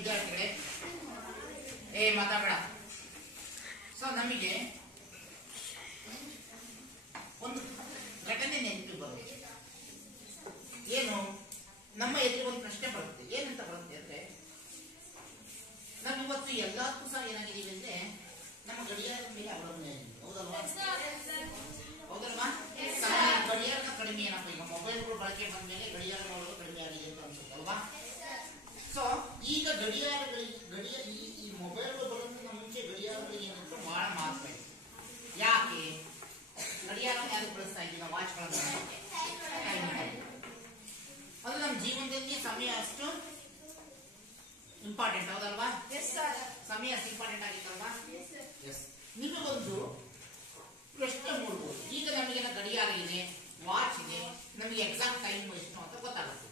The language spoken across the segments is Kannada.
ವಿದ್ಯಾರ್ಥಿಗಳೇ, ಮಾತಾಡ. ಸೊ ನಮಗೆ ಒಂದು ಘಟನೆ ನೆನಪು ಬರುತ್ತೆ. ಏನು, ನಮ್ಮ ಎದುರು ಒಂದು ಪ್ರಶ್ನೆ ಬರುತ್ತೆ. ಏನಂತ ಬರುತ್ತೆ ಅಂದ್ರೆ, ನಾವಿವತ್ತು ಎಲ್ಲದಕ್ಕೂ ಸಹ ಏನಾಗಿದ್ದೀವಿ ಅಂದ್ರೆ ನಮ್ಮ ಗಡಿಯಾರದ ಮೇಲೆ ಅವಲಂಬನೆ ಆಗಿದೆ. ಹೌದಲ್ವಾ? ಹೌದಲ್ವಾ? ಗಡಿಯಾರದ ಕಡಿಮೆ ಏನಪ್ಪ, ಈಗ ಮೊಬೈಲ್ಗಳು ಬಳಕೆ ಬಂದ ಮೇಲೆ ಗಡಿಯಾರಗಳು ಕಡಿಮೆ ಆಗಿದೆ ಅಂತ ಅನ್ಸುತ್ತಲ್ವಾ? ಸೊ ಈಗ ಈ ಮೊಬೈಲ್ಗಳು ಬರೋದಕ್ಕಿಂತ ಮುಂಚೆ ಗಡಿಯಾರಗಳಿಗೆ ಏನಿತ್ತು ಬಹಳ ಮಹತ್ವ ಇದೆ. ಯಾಕೆ ಗಡಿಯಾರವನ್ನು ಯಾರು ಬಳಸ್ತಾ ಇದ್ದೀವಿ? ನಾವು ವಾಚ್ಗಳನ್ನು. ಅದು ನಮ್ಮ ಜೀವನದಲ್ಲಿ ಸಮಯ ಅಷ್ಟು ಇಂಪಾರ್ಟೆಂಟ್, ಹೌದಲ್ವಾ? ಸಮಯ ಅಷ್ಟು ಇಂಪಾರ್ಟೆಂಟ್ ಆಗಿತ್ತಲ್ವಾ? ನಿಮಗೊಂದು ಪ್ರಶ್ನೆ ಮೂಡಬಹುದು. ಈಗ ನಮಗೆ ಗಡಿಯಾರ ಇದೆ, ವಾಚ್ ಇದೆ, ನಮಗೆ ಎಕ್ಸಾಕ್ಟ್ ಟೈಮ್ ಎಷ್ಟು ಅಂತ ಗೊತ್ತಾಗುತ್ತೆ.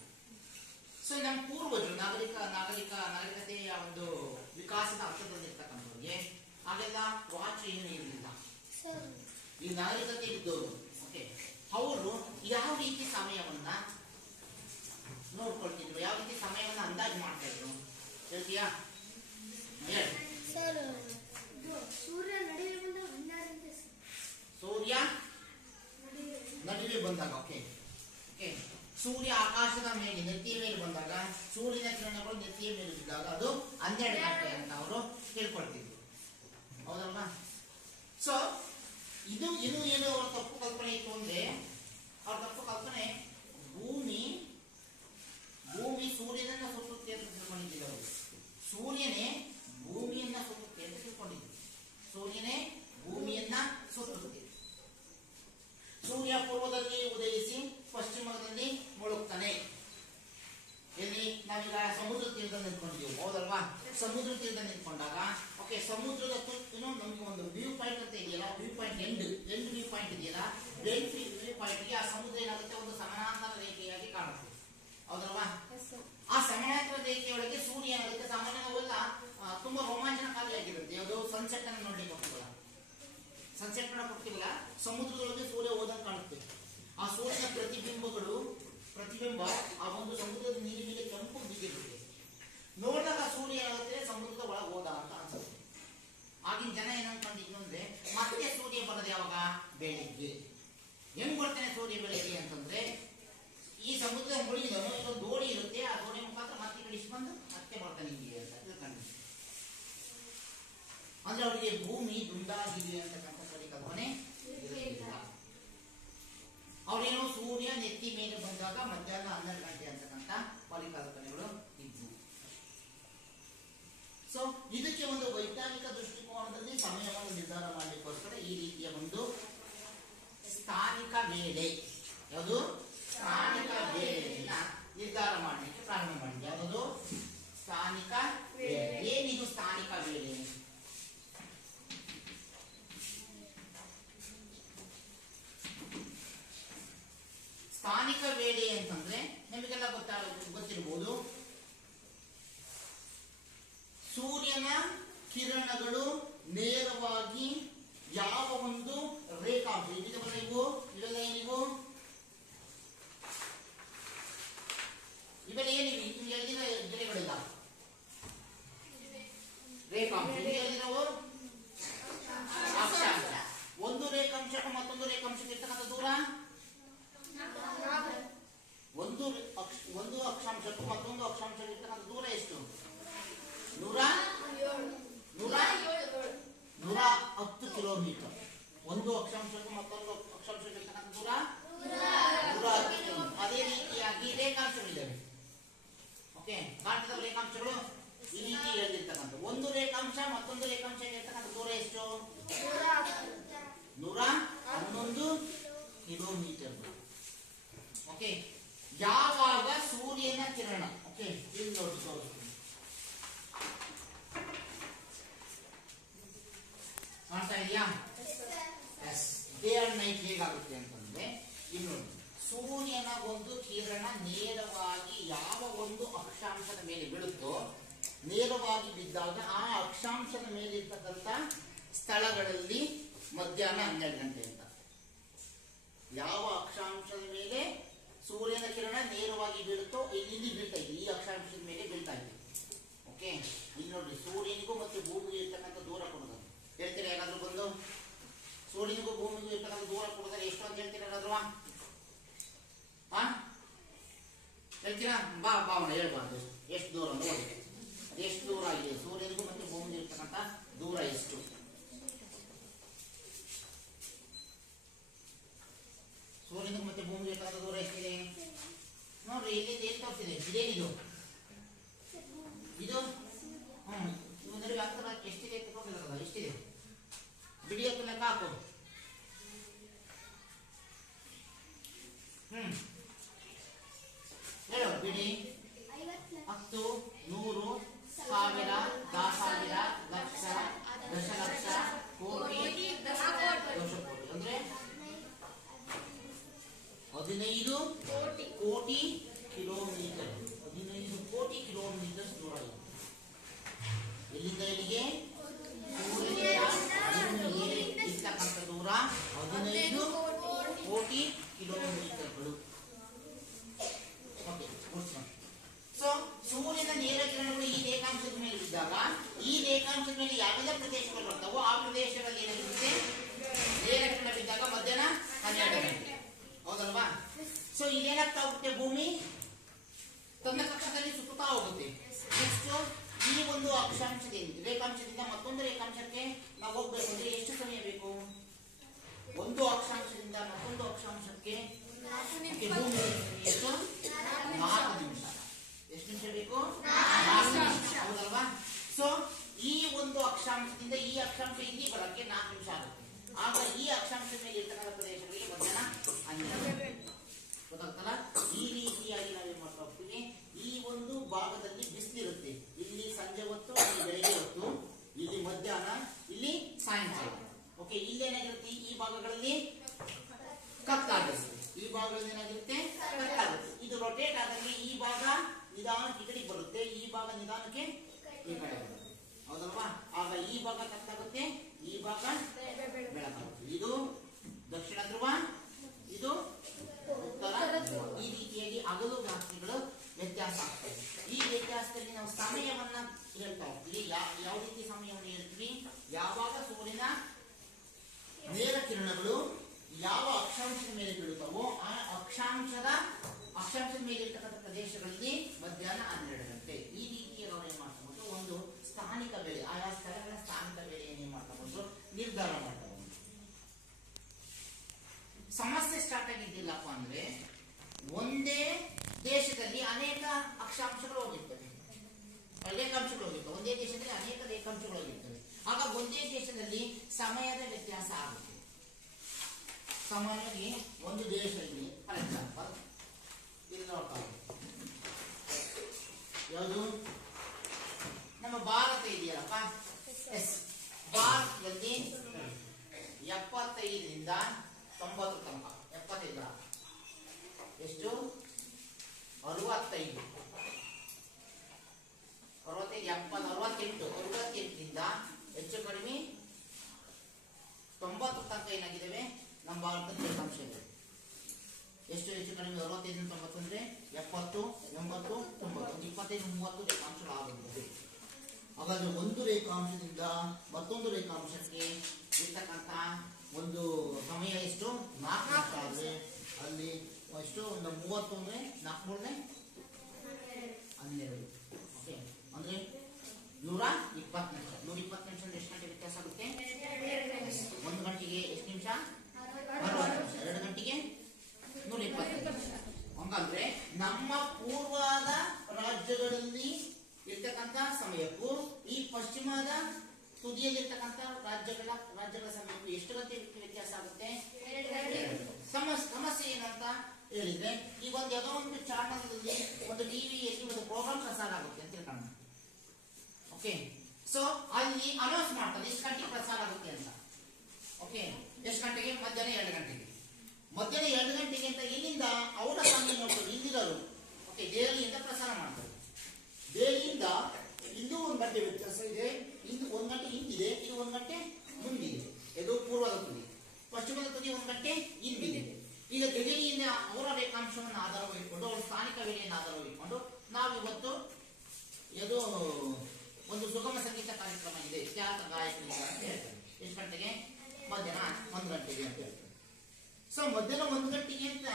ಸೊ ನಮ್ಮ ಪೂರ್ವಜರು ನಾಗರಿಕತೆಯ ಒಂದು ವಿಕಾಸದ ಹಂತದಲ್ಲಿರ್ತಕ್ಕಂಥವ್ರಿಗೆ ಹಾಗೆಲ್ಲ ವಾಚ್ ಏನು ಇರಲಿಲ್ಲ. ಈ ನಾಗರಿಕತೆ ಇದ್ದವರು ಅವರು ಯಾವ ರೀತಿ ಸಮಯವನ್ನ ನೋಡ್ಕೊಳ್ತಿದ್ರು, ಯಾವ ರೀತಿ ಸಮಯವನ್ನ ಅಂದಾಜು ಮಾಡ್ತಾ ಇದ್ರು ಹೇಳ್ತೀಯಾ? ಸೂರ್ಯ ನಡುವೆ ಬಂದಾಗ ಸೂರ್ಯ ಆಕಾಶದ ಮೇಲೆ ನೆತ್ತಿಯ ಮೇಲೆ ಬಂದಾಗ ಸೂರ್ಯನ ಕಿರಣಗಳು ನೆತ್ತಿಯ ಮೇಲೆ ಬಿದ್ದಾಗ ಅದು 12 ಗಂಟೆ ಅಂತ ಅವರು ತಿಳ್ಕೊಳ್ತಿದ್ರು. ಹೌದಲ್ವಾ? ಸೊ ಇದು ಏನು ಅವರ ತಪ್ಪು ಕಲ್ಪನೆ ಇತ್ತು ಅಂದ್ರೆ, ಅವ್ರ ತಪ್ಪು ಕಲ್ಪನೆ ಭೂಮಿ ಸೂರ್ಯನನ್ನ ಸುತ್ತುತ್ತೆ ಅಂತ ತಿಳ್ಕೊಂಡಿದ್ದಿಲ್ಲ. ಅವರು ಸೂರ್ಯನೇ ಭೂಮಿಯನ್ನ ಸುತ್ತುತ್ತೆ ಅಂತ ತಿಳ್ಕೊಂಡಿದ್ರು. ಸೂರ್ಯನೇ ಭೂಮಿಯನ್ನ ಸುತ್ತುತ್ತೆ. ಸೂರ್ಯ ಪೂರ್ವದಲ್ಲಿ ಉದಯಿಸಿ ಪಶ್ಚಿಮದಲ್ಲಿ ಮುಳುಗ್ತಾನೆ. ಎಲ್ಲಿ ನಾವೀಗ ಸಮುದ್ರ ತೀರದ ನಿಂತ್ಕೊಂಡಿದ್ದೀವಿ, ಹೌದಲ್ವಾ? ಸಮುದ್ರ ತೀರದ ನಿಂತ್ಕೊಂಡಾಗ ಸಮುದ್ರದ ತುತ್ತನ್ನು ನಮ್ಗೆ ಒಂದು ವ್ಯೂ ಪಾಯಿಂಟ್ ಅಂತ ಇದೆಯಲ್ಲ, view point end view point ಇದೆಯಲ್ಲ, ಎಂಡ್ ವ್ಯೂ ಪಾಯಿಂಟ್ಗೆ ಆ ಸಮುದ್ರ ಏನಾಗುತ್ತೆ, ಒಂದು ಸಮಾನಾಂತರ ರೇಖೆಯಾಗಿ ಕಾಣುತ್ತೆ. ಹೌದಲ್ವಾ? ಆ ಸಮಾನಾಂತರ ರೇಖೆಯೊಳಗೆ ಸೂರ್ಯ ಏನಾಗುತ್ತೆ, ಸಾಮಾನ್ಯ ನಾವೆಲ್ಲ ತುಂಬಾ ರೋಮಾಂಚನಕಾರಿಯಾಗಿರುತ್ತೆ. ಯಾವುದು ಸನ್ಸೆಟ್ ಅನ್ನು ನೋಡ್ಲಿಕ್ಕೆ ಹೋಗ್ತೀವಲ್ಲ, ಸನ್ಸೆಟ್ ನೋಡಕ್ ಹೋಗ್ತೀವಲ್ಲ, ಸಮುದ್ರದೊಳಗೆ ಸೂರ್ಯ ಹೋದಂಗೆ ಕಾಣುತ್ತೆ. ಆ ಸೂರ್ಯನ ಪ್ರತಿಬಿಂಬ ಆ ಒಂದು ಸಮುದ್ರದ ನೀರಿನ ಮೇಲೆ ಕೆಂಪು ಬಿದ್ದಿರುತ್ತೆ. ನೋಡಿದಾಗ ಸೂರ್ಯ ಏನಾಗುತ್ತೆ, ಸಮುದ್ರದ ಒಳಗೆ ಹೋದ ಅಂತ ಅನ್ಸುತ್ತೆ. ಆಗಿನ ಜನ ಏನಂದ್ಕೊಂಡಿದ್ರು ಅಂದ್ರೆ, ಮತ್ತೆ ಸೂರ್ಯ ಬರೋದು ಯಾವಾಗ? ಬೆಳಿಗ್ಗೆ. ಹೆಂಗ್ ಬರ್ತಾನೆ ಸೂರ್ಯ ಬೆಳಿಗ್ಗೆ ಅಂತಂದ್ರೆ, ಈ ಸಮುದ್ರದ ಮುಳುಗಿದನು, ಇದೊಂದು ದೋಣಿ ಇರುತ್ತೆ, ಆ ದೋಣಿ ಮುಖಾಂತರ ಮತ್ತೆ ಇಳಿಸ್ಕೊಂಡು ಮತ್ತೆ ಬರ್ತಾನೆ ಹಿಂಗೆ ಅಂತ ತಿಳ್ಕೊಂಡಿದ್ರು. ಅಂದ್ರೆ ಅವರಿಗೆ ಭೂಮಿ ದುಂಡಾಗಿದೆ ಅಂತಕ್ಕಂಥ ಪರಿಕಲ್ಪನೆ ಇರಲಿಲ್ಲ. ಅವರೇನೋ ಸೂರ್ಯ ನೆತ್ತಿ ಮೇಲೆ ಬಂದಾಗ ಮಧ್ಯಾಹ್ನ 12 ಗಂಟೆ ಅಂತಕ್ಕಂಥ ಪರಿಕಲ್ಪನೆಗಳು ಇದ್ವು. ಸೊ ಇದಕ್ಕೆ ಒಂದು ವೈಜ್ಞಾನಿಕ ದೃಷ್ಟಿಕೋನದಲ್ಲಿ ಸಮಯವನ್ನು ನಿರ್ಧಾರ ಮಾಡಲಿಕ್ಕೋಸ್ಕರ ಈ ರೀತಿಯ ಒಂದು ಸ್ಥಾನಿಕ ವೇಳೆ, ಯಾವುದು ಸ್ಥಾನಿಕ ವೇಳೆಯನ್ನ ನಿರ್ಧಾರ ಮಾಡಲಿಕ್ಕೆ ಪ್ರಾರಂಭ ಮಾಡಿದೆ. ಯಾವುದು ಸ್ಥಾನಿಕ ವೇಳೆ? ಏನಿದು ಸ್ಥಾನಿಕ ವೇಳೆ? ಸ್ಥಾನಿಕ ವೇಳೆ ಅಂತಂದ್ರೆ ನಿಮಗೆಲ್ಲ ಗೊತ್ತಿರಬಹುದು, ಸೂರ್ಯನ ಕಿರಣಗಳು ನೇರವಾಗಿ ಯಾವ ಒಂದು ರೇಖಾಂಶ ಇವೆಲ್ಲ ಏನಿವು ಇವೆಲ್ಲ ಏನಿವೆ ಎಲ್ಲಿನ ಗೆರೆಗಳಿಲ್ಲ, ರೇಖಾಂಶ ಎಲ್ಲಿನವು ಅಕ್ಷಾಂಶ. ಒಂದು ರೇಖಾಂಶಕ್ಕೂ ಮತ್ತೊಂದು ರೇಖಾಂಶಕ್ಕೆ ಇರ್ತಕ್ಕಂಥ ದೂರ, ಒಂದು ಅಕ್ಷಾಂಶಕ್ಕೂ ಮತ್ತೊಂದು ಅಕ್ಷಾಂಶಕ್ಕೆ ಇರ್ತಕ್ಕಂಥ ದೂರ ಎಷ್ಟು? 110 ಕಿಲೋಮೀಟರ್. ಒಂದು ಅಕ್ಷಾಂಶಕ್ಕೂ ಮತ್ತೊಂದು ಅಕ್ಷಾಂಶಕ್ಕೆ ಇರ್ತಕ್ಕಂಥ ದೂರ 110 ಕಿಲೋಮೀಟರ್. ಅದೇ ರೀತಿಯಾಗಿ ರೇಖಾಂಶಗಳಿದ್ದಾವೆ. ಕಾಣ್ತದ ರೇಖಾಂಶಗಳು ಈ ರೀತಿ ಹೇಳಿರ್ತಕ್ಕಂಥ ಒಂದು ರೇಖಾಂಶ ಮತ್ತೊಂದು ರೇಖಾಂಶಕ್ಕೆ ಇರ್ತಕ್ಕಂಥ ದೂರ ಎಷ್ಟು? 111 ಕಿಲೋಮೀಟರ್. ಯಾವಾಗ ಸೂರ್ಯನ ಕಿರಣ ಇಲ್ಲಿ ನೋಡಿ ತೋರಿಸ್ತೀನಿ, ಕಾಣ್ತಾ ಇದೆಯಾ? ಡೇ ಅಂಡ್ ನೈಟ್ ಹೇಗಾಗುತ್ತೆ ಅಂತಂದ್ರೆ, ಇಲ್ಲಿ ನೋಡಿ, ಸೂರ್ಯನ ಒಂದು ಕಿರಣ ನೇರವಾಗಿ ಯಾವ ಒಂದು ಅಕ್ಷಾಂಶದ ಮೇಲೆ ಬೀಳುತ್ತೋ, ನೇರವಾಗಿ ಬಿದ್ದಾಗ ಆ ಅಕ್ಷಾಂಶದ ಮೇಲೆ ಇರ್ತಕ್ಕಂಥ ಸ್ಥಳಗಳಲ್ಲಿ ಮಧ್ಯಾಹ್ನ 12 ಗಂಟೆ ಅಂತ. ಯಾವ ಅಕ್ಷಾಂಶದ ಮೇಲೆ ಸೂರ್ಯನ ಕಿರಣ ನೇರವಾಗಿ ಬೀಳುತ್ತೋ ಇಲ್ಲಿ ಬೀಳ್ತಾ ಇದೆ, ಈ ಅಕ್ಷಾಂಶದ ಮೇಲೆ ಬೀಳ್ತಾ ಇದೆ. ದೂರ ಎಷ್ಟು? ಸೂರ್ಯನಿಗೆ ಮತ್ತೆ ಭೂಮಿಗೆ ಇರ್ತಕ್ಕಂಥ ದೂರ ಎಷ್ಟಿದೆ ನೋಡ್ರಿ. ಇಲ್ಲಿಂದ ಏನು ತೋರಿಸಿದೆ? ಇದೇನಿದು? ಇದು ಇವು ನಡುವೆ ಅಂತರ ಎಷ್ಟಿದೆ ಅಂತ ತೋರಿಸಿದಾರಲ್ಲ, ಎಷ್ಟಿದೆ? ಬಿಡಿ ಅಂತ ಲೆಕ್ಕ ಹಾಕು. ಹೇಳು ಬಿಡಿ. 10, 100, 1000, 10,000, ಲಕ್ಷ, ದಶಲಕ್ಷ, ಕೋಟಿ, ದಶಕೋಟಿ. ಅಂದ್ರೆ 15 ಕೋಟಿ ಕಿಲೋಮೀಟರ್. 15 ಕೋಟಿ ಕಿಲೋಮೀಟರ್ ದೂರ ಇದೆ. ಎಲ್ಲಿಂದ ಎಲ್ಲಿಗೆ? ಸೂರ್ಯನಿಂದ ಇರ್ತಕ್ಕಂಥ ದೂರ 15 ಕೋಟಿ ಕಿಲೋಮೀಟರ್ಗಳು. ಸೊ ಸೂರ್ಯನ ನೇರ ಕಿರಣಗಳು ಈ ರೇಖಾಂಶದ ಮೇಲೆ ಇದ್ದಾಗ ಈ ರೇಖಾಂಶದ ಮೇಲೆ ಯಾವೆಲ್ಲ ಪ್ರದೇಶಗಳು ಬರ್ತಾವೋ ಆ ಪ್ರದೇಶಗಳಲ್ಲಿ ಏನಾಗಿರುತ್ತೆ? ನೇರ ಕಿರಣ ಬಿದ್ದಾಗ ಮಧ್ಯಾಹ್ನ 12 ಗಂಟೆ. ಹೌದಲ್ವಾ? ಸೊ ಇದೇನಾಗ್ತಾ ಹೋಗುತ್ತೆ? ಭೂಮಿ ತನ್ನ ಕಕ್ಷದಲ್ಲಿ ಸುತ್ತುತ್ತಾ ಹೋಗುತ್ತೆ. ನೆಕ್ಸ್ಟ್ ಈ ಒಂದು ಅಕ್ಷಾಂಶದಿಂದ ರೇಖಾಂಶದಿಂದ ಮತ್ತೊಂದು ರೇಖಾಂಶಕ್ಕೆ ನಾವು ಹೋಗ್ಬೇಕು ಅಂದ್ರೆ ಎಷ್ಟು ಸಮಯ ಬೇಕು? ಒಂದು ಅಕ್ಷಾಂಶದಿಂದ ಮತ್ತೊಂದು ಅಕ್ಷಾಂಶಕ್ಕೆ ಭೂಮಿ ಎಷ್ಟು? 4 ನಿಮಿಷ. ಎಷ್ಟು ನಿಮಿಷ ಬೇಕು? 4 ನಿಮಿಷ. ಹೌದಲ್ವಾ? ಸೊ ಈ ಒಂದು ಅಕ್ಷಾಂಶದಿಂದ ಈ ಅಕ್ಷಾಂಶ ಇಲ್ಲಿ ಬರಕ್ಕೆ 4 ನಿಮಿಷ ಆಗುತ್ತೆ. ಆಗ ಈ ಅಕ್ಷಾಂಶದ ಮೇಲೆ ಇರ್ತಕ್ಕಂಥ ಪ್ರದೇಶಗಳಿಗೆ ಮಧ್ಯಾಹ್ನ 12. ಗೊತ್ತಾಗ್ತಲ್ಲ? ಈ ರೀತಿಯಾಗಿ ನಾವೇನ್ ಮಾಡ್ತಾ ಹೋಗ್ತೀವಿ? ಈ ಒಂದು ಭಾಗದಲ್ಲಿ ಬಿಸಿಲಿರುತ್ತೆ. ಇಲ್ಲಿ ಸಂಜೆ ಹೊತ್ತು, ಇಲ್ಲಿ ಬೆಳಗ್ಗೆ ಹೊತ್ತು, ಇಲ್ಲಿ ಮಧ್ಯಾಹ್ನ, ಇಲ್ಲಿ ಸಾಯಂಕಾಲ. ಓಕೆ, ಇಲ್ಲೇನಾಗಿರುತ್ತೆ? ಈ ಭಾಗಗಳಲ್ಲಿ ಕತ್ತಾಗಿರುತ್ತೆ. ಈ ಭಾಗಗಳಲ್ಲಿ ಏನಾಗಿರುತ್ತೆ? ಕತ್ತಾಗುತ್ತೆ. ಇದು ರೊಟೇಟ್ ಆದಲ್ಲಿ ಈ ಭಾಗ ನಿಧಾನಕ್ಕೆ ಈ ಕಡೆಗೆ ಬರುತ್ತೆ, ಈ ಭಾಗ ನಿಧಾನಕ್ಕೆ ಈ ಕಡೆ ಬರುತ್ತೆ. ಹೌದಲ್ವಾ? ಆಗ ಈ ಭಾಗ ಕತ್ತಾಗುತ್ತೆ, ಈ ಭಾಗ ಬೆಳಕಾಗುತ್ತೆ. ಇದು ದಕ್ಷಿಣ ಧ್ರುವ, ಇದು ಉತ್ತರ ಧ್ರುವ. ಈ ರೀತಿಯಾಗಿ ಹಗಲು ರಾತ್ರಿಗಳು ವ್ಯತ್ಯಾಸ ಆಗ್ತದೆ. ಈ ವ್ಯತ್ಯಾಸದಲ್ಲಿ ನಾವು ಸಮಯವನ್ನ ಹೇಳ್ತಾ ಹೋಗ್ತೀವಿ. ಯಾವ ರೀತಿ ಸಮಯವನ್ನು ಹೇಳ್ತೀವಿ? ಯಾವಾಗ ಸೂರ್ಯನ ನೇರ ಕಿರಣಗಳು ಯಾವ ಅಕ್ಷಾಂಶದ ಮೇಲೆ ಬೀಳುತ್ತವೋ ಆ ಅಕ್ಷಾಂಶದ ಮೇಲೆ ಇರ್ತಕ್ಕಂಥ ಪ್ರದೇಶಗಳಲ್ಲಿ ಮಧ್ಯಾಹ್ನ 12 ಗಂಟೆ. ಈ ರೀತಿಯ ನಾವು ಏನ್ ಮಾಡ್ತಾ ಒಂದು ಸ್ಥಾನಿಕ ಬೆಲೆ, ಆಯಾ ಸ್ಥಳಗಳ ಸ್ಥಾನಿಕ ಬೆಲೆಯನ್ನು ಏನ್ ಮಾಡ್ತಾ ನಿರ್ಧಾರ ಮಾಡ್ತಾ ಸಮಸ್ಯೆ ಸ್ಟಾರ್ಟ್ ಆಗಿದ್ದಿಲ್ಲಪ್ಪ ಅಂದ್ರೆ ಒಂದೇ ದೇಶದಲ್ಲಿ ಅನೇಕ ಅಕ್ಷಾಂಶಗಳು ಹೋಗಿರ್ತವೆ, ರೇಖಾಂಶಗಳು ಹೋಗಿರ್ತವೆ. ಒಂದೇ ದೇಶದಲ್ಲಿ ಅನೇಕ ರೇಖಾಂಶಗಳು ಹೋಗಿರ್ತವೆ. ಆಗ ಒಂದೇ ದೇಶದಲ್ಲಿ ಸಮಯದ ವ್ಯತ್ಯಾಸ ಆಗುತ್ತೆ. ಸಾಮಾನ್ಯವಾಗಿ ಒಂದು ದೇಶದಲ್ಲಿ ಫಾರ್ ಎಕ್ಸಾಂಪಲ್ ಇಲ್ಲಿ ನೋಡ್ತಾ ಯಾವುದು ನಮ್ಮ ಭಾರತ ಇದೆಯಲ್ಲಪ್ಪ. ಎಸ್, ಭಾರತದಲ್ಲಿ 75ರಿಂದ 90 ತನಕ 75 ಎಷ್ಟು? 65 68ರಿಂದ ಹೆಚ್ಚು ಕಡಿಮೆ 90 ತನಕ ಏನಾಗಿದ್ದೇವೆ ನಮ್ಮ ಭಾರತದ ರೇಖಾಂಶ ಇದೆ. ಎಷ್ಟು ಹೆಚ್ಚು ಕಡಿಮೆ? 65ರಿಂದ 90 ಅಂದ್ರೆ 70, 80, 90, 25-30 ರೇಖಾಂಶಗಳು ಆಗುತ್ತದೆ. ಹಾಗಾದ್ರೆ ಒಂದು ರೇಖಾಂಶದಿಂದ ಮತ್ತೊಂದು ರೇಖಾಂಶಕ್ಕೆ ಇರ್ತಕ್ಕಂಥ ಒಂದು ಸಮಯ ಎಷ್ಟು? 4 ನಿಮಿಷ ಆದ್ರೆ ಅಲ್ಲಿ ಎಷ್ಟು? ಒಂದು 30 ಅಂದ್ರೆ 4 12. ಓಕೆ, ಅಂದ್ರೆ 120 ನಿಮಿಷ. 120 ನಿಮಿಷ ಅಂದ್ರೆ ಎಷ್ಟು ಗಂಟೆ ವ್ಯತ್ಯಾಸ ಆಗುತ್ತೆ? 1 ಗಂಟೆಗೆ ಎಷ್ಟು ನಿಮಿಷ? 60 ನಿಮಿಷ. 2 ಗಂಟೆಗೆ 120 ನಿಮಿಷ. ಹಂಗಂದ್ರೆ ನಮ್ಮ ಪೂರ್ವದ ರಾಜ್ಯಗಳಲ್ಲಿ ಇರ್ತಕ್ಕಂಥ ಸಮಯಕ್ಕೂ ಈ ಪಶ್ಚಿಮದ ತುದಿಯಲ್ಲಿರ್ತಕ್ಕಂಥ ರಾಜ್ಯಗಳ ಸಮಯಕ್ಕೂ ಎಷ್ಟು ಗಂಟೆ ವ್ಯತ್ಯಾಸ ಆಗುತ್ತೆ? ಸಮಸ್ಯೆ ಏನಂತ ಹೇಳಿದ್ರೆ, ಈಗ ಒಂದು ಯಾವುದೋ ಒಂದು ಚಾನಲ್ನಲ್ಲಿ ಒಂದು ಟಿವಿಯಲ್ಲಿ ಒಂದು ಪ್ರೋಗ್ರಾಮ್ ಪ್ರಸಾರ ಆಗುತ್ತೆ ಅಂತ ತಿಳ್ಕೊಳ್ಳೋಣ. ಓಕೆ, ಸೊ ಅಲ್ಲಿ ಅನೌನ್ಸ್ ಮಾಡ್ತಾರೆ ಎಷ್ಟು ಗಂಟೆಗೆ ಪ್ರಸಾರ ಆಗುತ್ತೆ ಅಂತ. ಓಕೆ, ಎಷ್ಟು ಗಂಟೆಗೆ? ಮಧ್ಯಾಹ್ನ 2 ಗಂಟೆಗೆ. ಮಧ್ಯಾಹ್ನ 2 ಗಂಟೆಗೆ ಅಂತ ಇಲ್ಲಿಂದ ಅವರ ಸಮಯ ನೋಡ್ತಾರೆ ಇಲ್ಲಿರೋರು. ಓಕೆ, ದೆಹಲಿಯಿಂದ ಪ್ರಸಾರ ಮಾಡ್ತಾರೆ. ದೆಹಲಿಯಿಂದ ಇಲ್ಲೂ 1 ಗಂಟೆ ವ್ಯತ್ಯಾಸ ಇದೆ. ಇದು 1 ಗಂಟೆ ಹಿಂದಿದೆ, ಇದು 1 ಗಂಟೆ ಮುಂದಿದೆ. ಇದು ಪೂರ್ವದ ತುದಿ. ಪಶ್ಚಿಮದ ತುದಿ 1 ಗಂಟೆ ಹಿಂದಿದೆ. ಈಗ ದೆಹಲಿಯಿಂದ ಅವರ ರೇಖಾಂಶವನ್ನು ಆಧಾರವಾಗಿಟ್ಕೊಂಡು, ಅವರ ಸ್ಥಾನಿಕ ವೇಳೆಯನ್ನು ಆಧಾರವಾಗಿಟ್ಕೊಂಡು ನಾವಿವತ್ತು ಇದು ಒಂದು ಸುಗಮ ಸಂಗೀತ ಕಾರ್ಯಕ್ರಮ ಇದೆ, ಖ್ಯಾತ ಗಾಯಕರಿಂದ ಅಂತ ಹೇಳ್ತಾರೆ. ಎಷ್ಟು ಗಂಟೆಗೆ? ಮಧ್ಯಾಹ್ನ 1 ಗಂಟೆಗೆ ಅಂತ ಹೇಳ್ತಾರೆ. ಸೊ ಮಧ್ಯಾಹ್ನ 1 ಗಂಟೆಗೆ ಅಂತ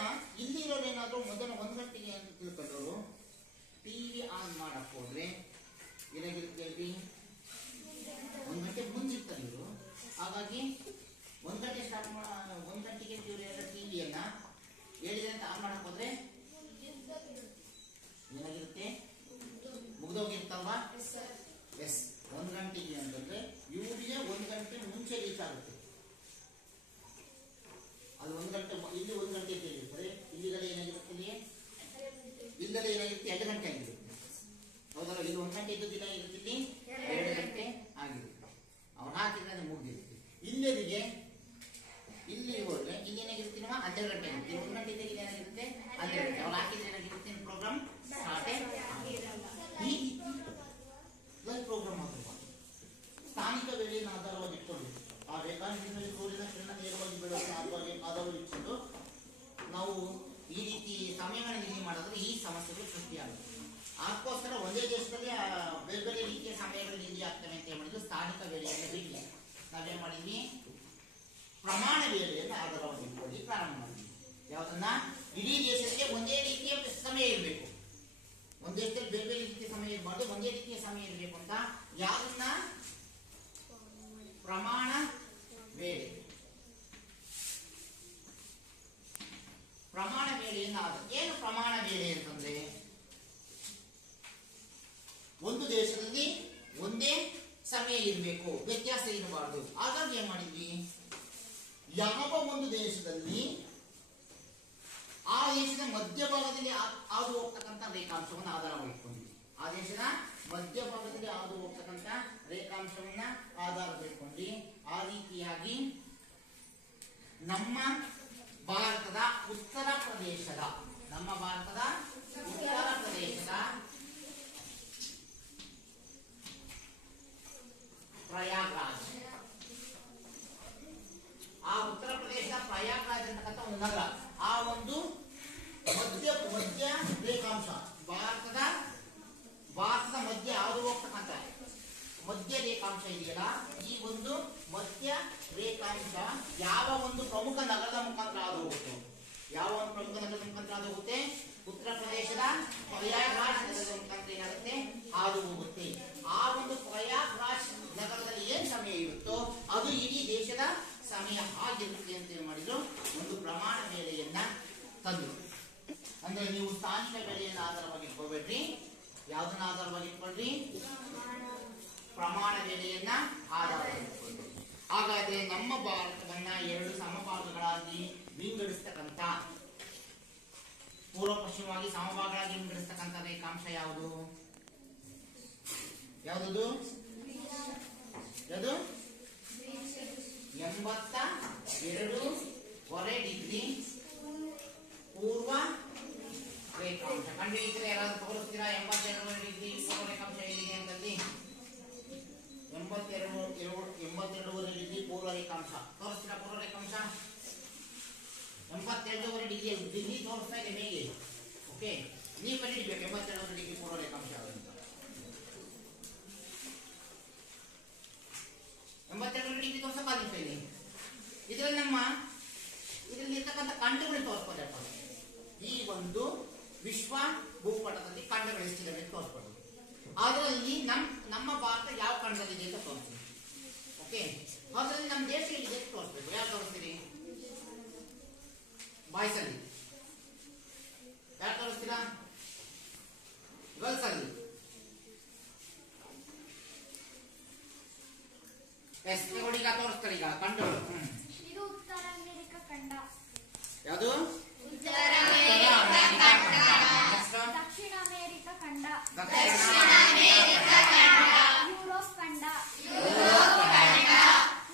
ಇಲ್ಲಿ ಇರೋರು ಏನಾದ್ರು ಮಧ್ಯಾಹ್ನ 1 ಗಂಟೆಗೆ ಅಂತ ತಿಳ್ಕೊಂಡವರು ಟಿವಿ ಆನ್ ಮಾಡಕ್ ಹೋದ್ರೆ ಏನಾಗಿರುತ್ತೆ? 1 ಗಂಟೆ ಮುಂಚೆ ಹಾಗಾಗಿ 1 ಗಂಟೆ ಸ್ಟಾರ್ಟ್ 1 ಗಂಟೆಗೆ ಇವರು ಟಿವಿಯನ್ನ ಹೇಳಿದ್ರೆ ಅಂತ ಆನ್ ಮಾಡಕ್ ಹೋದ್ರೆ ಏನಾಗಿರುತ್ತೆ, ಮುಗ್ದೋಗಿರ್ತಲ್ವಾ? ಎಸ್, 1 ಗಂಟೆಗೆ ಅಂತಂದ್ರೆ ಇವರಿಗೆ 1 ಗಂಟೆ ಮುಂಚೆ ರೀಚ್ ಆಗುತ್ತೆ. ಅದು 1 ಗಂಟೆ ಇಲ್ಲಿ 1 ಗಂಟೆ ಹೇಳಿರ್ತಾರೆ, ಇಲ್ಲಿಗಡೆ ಏನಾಗಿರುತ್ತೆ, ಇಲ್ಲದೆ ಏನಾಗಿರುತ್ತೆ 2 ಗಂಟೆ ಆಗಿರುತ್ತೆ. ಹೌದಲ್ಲ? ಇಲ್ಲಿ 1 ಗಂಟೆ ಇದ್ದಿಲ್ಲ, ಇರುತ್ತೆ ಇಲ್ಲಿ 2 ಗಂಟೆ ಆಗಿರುತ್ತೆ. ಅವ್ರು ಹಾಕಿದ್ರೆ ಅದು ಮುಗಿದಿರುತ್ತೆ. ಇಲ್ಲಿಗೆ ಇಲ್ಲಿ ಹೋದ್ರೆ ಇಲ್ಲಿ ಏನಾಗಿರುತ್ತೆ, 12 ಗಂಟೆ ಆಗುತ್ತೆ. 1 ಗಂಟೆ ಇದ್ದಾಗ ಏನಾಗಿರುತ್ತೆ 12 ಗಂಟೆ. ಅವ್ರು ಹಾಕಿದ್ರೆ ಏನಾಗಿರುತ್ತೆ, ಪ್ರೋಗ್ರಾಮ್ ಸ್ಟಾರ್ಟ್ ಲೈವ್ ಪ್ರೋಗ್ರಾಮ್ ಆಗುವ ಸ್ಥಾನಿಕ ವೇಳೆಯನ್ನು ಆಧಾರವಾಗಿ ಇಟ್ಕೊಂಡು ಆ ರೇಖಾಂಶದಲ್ಲಿ ಸೂರ್ಯನ ಕಿರಣ ನೇರವಾಗಿ ಬೀಳೋದನ್ನು ಆಧಾರವಾಗಿ ಇಟ್ಕೊಂಡು ನಾವು ಈ ರೀತಿ ಸಮಯಗಳನ್ನು ನಿಗದಿ ಮಾಡಿದ್ರೆ ಈ ಸಮಸ್ಯೆಗಳು ಸೃಷ್ಟಿಯಾಗುತ್ತೆ. ಅದಕ್ಕೋಸ್ಕರ ಒಂದೇ ದೇಶದಲ್ಲಿ ಬೇರೆ ಬೇರೆ ರೀತಿಯ ಸಮಯಗಳು ನಿಗದಿ ಆಗ್ತವೆ ಅಂತ ಹೇಳಿದ್ರು. ಸ್ಥಾನಿಕ ವೇಳೆಯನ್ನು ಬಿಡಿ ನಾವೇನ್ ಮಾಡಿದ್ವಿ, ಪ್ರಮಾಣ ವೇಳೆಯನ್ನು ಆಧಾರವಾಗಿ ಇಟ್ಕೊಂಡು ಪ್ರಾರಂಭ ಮಾಡಿದ್ವಿ. ಯಾವ್ದನ್ನ, ಇಡೀ ದೇಶಕ್ಕೆ ಒಂದೇ ರೀತಿಯ ಸಮಯ ಇರಬೇಕು, ಒಂದೇ ದೇಶದಲ್ಲಿ ಬೇರೆ ಬೇರೆ ರೀತಿಯ ಸಮಯ ಇರಬಾರ್ದು, ಒಂದೇ ರೀತಿಯ ಸಮಯ ಇರಬೇಕು ಅಂತ ಯಾವ್ದನ್ನ ಪ್ರಮಾಣ ವೇಳೆ. ಪ್ರಮಾಣ ವೇಳೆಯಿಂದ ಏನು ಪ್ರಮಾಣ ವೇಳೆ ಅಂತಂದ್ರೆ, ಒಂದು ದೇಶದಲ್ಲಿ ಒಂದೇ ಸಮಯ ಇರಬೇಕು, ವ್ಯತ್ಯಾಸ ಇರಬಾರ್ದು. ಹಾಗಾಗಿ ಏನ್ ಮಾಡಿದ್ವಿ, ಯಾವ ಒಂದು ದೇಶದಲ್ಲಿ ಆ ದೇಶದ ಮಧ್ಯಭಾಗದಲ್ಲಿ ಹಾದು ಹೋಗ್ತಕ್ಕಂಥ ರೇಖಾಂಶವನ್ನು ಆಧಾರವಾಗಿಟ್ಕೊಂಡಿದ್ವಿ. ಆ ದೇಶದ ಮಧ್ಯಭಾಗದಲ್ಲಿ ಹಾದು ಹೋಗ್ತಕ್ಕಂಥ ರೇಖಾಂಶವನ್ನ ಆಧಾರವಾಗಿಟ್ಕೊಂಡು ಆ ರೀತಿಯಾಗಿ ನಮ್ಮ ಭಾರತದ ಉತ್ತರ ಪ್ರದೇಶದ ಪ್ರಯಾಗ್ರಾಜ್, ಆ ಉತ್ತರ ಪ್ರದೇಶದ ಪ್ರಯಾಗ್ರಾಜ್ ಅಂತಕ್ಕಂಥ ಒಂದು ನಗರ, ಆ ಒಂದು ಮಧ್ಯ ರೇಖಾಂಶ ಭಾರತದ ಮಧ್ಯ ಹಾದು ಹೋಗ್ತಕ್ಕಂಥ ಮಧ್ಯ ರೇಖಾಂಶ ಇದೆಯಲ್ಲ, ಈ ಒಂದು ಮಧ್ಯ ರೇಖಾಂಶ ಯಾವ ಒಂದು ಪ್ರಮುಖ ನಗರದ ಮುಖಾಂತರ ಹಾದು ಹೋಗುತ್ತೆ, ಯಾವ ಒಂದು ಪ್ರಮುಖ ನಗರದ ಮುಖಾಂತರ ಹಾದು ಹೋಗುತ್ತೆ, ಉತ್ತರ ಪ್ರದೇಶದ ಪ್ರಯಾಗ್ರಾಜ್ ನಗರದ ಮುಖಾಂತರ ಏನಾಗುತ್ತೆ ಹಾದು ಹೋಗುತ್ತೆ. ಆ ಒಂದು ಪ್ರಯಾಗ್ರಾಜ್ ನಗರದಲ್ಲಿ ಏನ್ ಸಮಯ ಇರುತ್ತೋ ಅದು ಇಡೀ ದೇಶದ ಸಮಯ ಆಗಿರುತ್ತೆ ಅಂತ ಏನ್ ಮಾಡಿದ್ರು, ಒಂದು ಪ್ರಮಾಣ ವೇಳೆಯನ್ನ ತಂದ್ರು. ಅಂದ್ರೆ ನೀವು ಸ್ಥಾನಿಕ ವೇಳೆಯನ್ನು ಆಧಾರವಾಗಿ ಇಟ್ಕೋಬೇಡ್ರಿ, ಯಾವ್ದನ್ನ ಆಧಾರವಾಗಿ ಇಟ್ಕೊಳ್ರಿ, ಪ್ರಮಾಣ ವೇಳೆಯನ್ನ ಆಧಾರವಾಗಿ ಇಟ್ಕೊಳ್ರಿ. ಹಾಗಾದ್ರೆ ನಮ್ಮ ಭಾರತವನ್ನ 2 ಸಮಭಾಗಗಳಾಗಿ ವಿಂಗಡಿಸ್ತಕ್ಕಂಥ, ಪೂರ್ವ ಪಶ್ಚಿಮವಾಗಿ ಸಮಭಾಗಗಳಾಗಿ ವಿಂಗಡಿಸ್ತಕ್ಕಂಥ ರೇಖಾಂಶ ಯಾವುದು? ಯಾವುದು? 82.5 ಡಿಗ್ರಿ ಪೂರ್ವ ರೇಖಾಂಶ ಕಂಡುಹಿಡಿದ್ರೆ ಯಾರಾದ್ರೂ ತೋರಿಸ್ತೀರಾ? 82.5 ಡಿಗ್ರಿ ಪೂರ್ವ ರೇಖಾಂಶ ಎಲ್ಲಿದೆ ಅಂತಂದು 82.5 ಡಿಗ್ರಿ ಪೂರ್ವ ರೇಖಾಂಶ ತೋರಿಸ್ತೀರಾ? ಪೂರ್ವ ರೇಖಾಂಶ 82.5 ಡಿಗ್ರಿ ತೋರಿಸ್ತಾ ಇದೆ ಹೇಗೆ? ಓಕೆ, ನೀವು ಕಂಡುಹಿಡಿಬೇಕು 82 ಡಿಗ್ರಿ ಪೂರ್ವ ರೇಖಾಂಶ ಅಂತ. 82 ಡಿಗ್ರಿ ತೋರಿಸಕ್ಕಾಗುತ್ತೆ ಇಲ್ಲಿ. ಇದರಲ್ಲಿ ಇರ್ತಕ್ಕಂಥ ಖಂಡಗಳು ತೋರಿಸ್ಬೋದಪ್ಪ. ಈ ಒಂದು ವಿಶ್ವ ಭೂಪಟದಲ್ಲಿ ಖಂಡಗಳು ಎಷ್ಟಿದೆ ತೋರಿಸ್ಬೋದು. ಅದರಲ್ಲಿ ನಮ್ಮ ಭಾರತ ಯಾವ ಖಂಡದಲ್ಲಿದೆ ಅಂತ ತೋರಿಸ್ತೀವಿ. ಓಕೆ, ಅದರಲ್ಲಿ ನಮ್ಮ ದೇಶ ಎಲ್ಲಿದೆ ತೋರಿಸ್ಬೇಕು. ಯಾರು ತೋರಿಸ್ತೀರಿ? ಬಾಯ್ಸ್ ಅಲ್ಲಿ ಯಾರು ತೋರಿಸ್ತೀರಾ? ಗರ್ಲ್ಸ್ ಅಲ್ಲಿ ಎಸ್ ಈಗ ತೋರಿಸ್ತಾರೆ. ಈಗ ಖಂಡಗಳು ಇದು ಉತ್ತರ ಅಮೆರಿಕ ಖಂಡ. ಯಾವುದು? ಉತ್ತರ ಅಮೆರಿಕ ಖಂಡ. ದಕ್ಷಿಣ ಅಮೆರಿಕ ಖಂಡ. ಯುರೋಪ್ ಖಂಡ.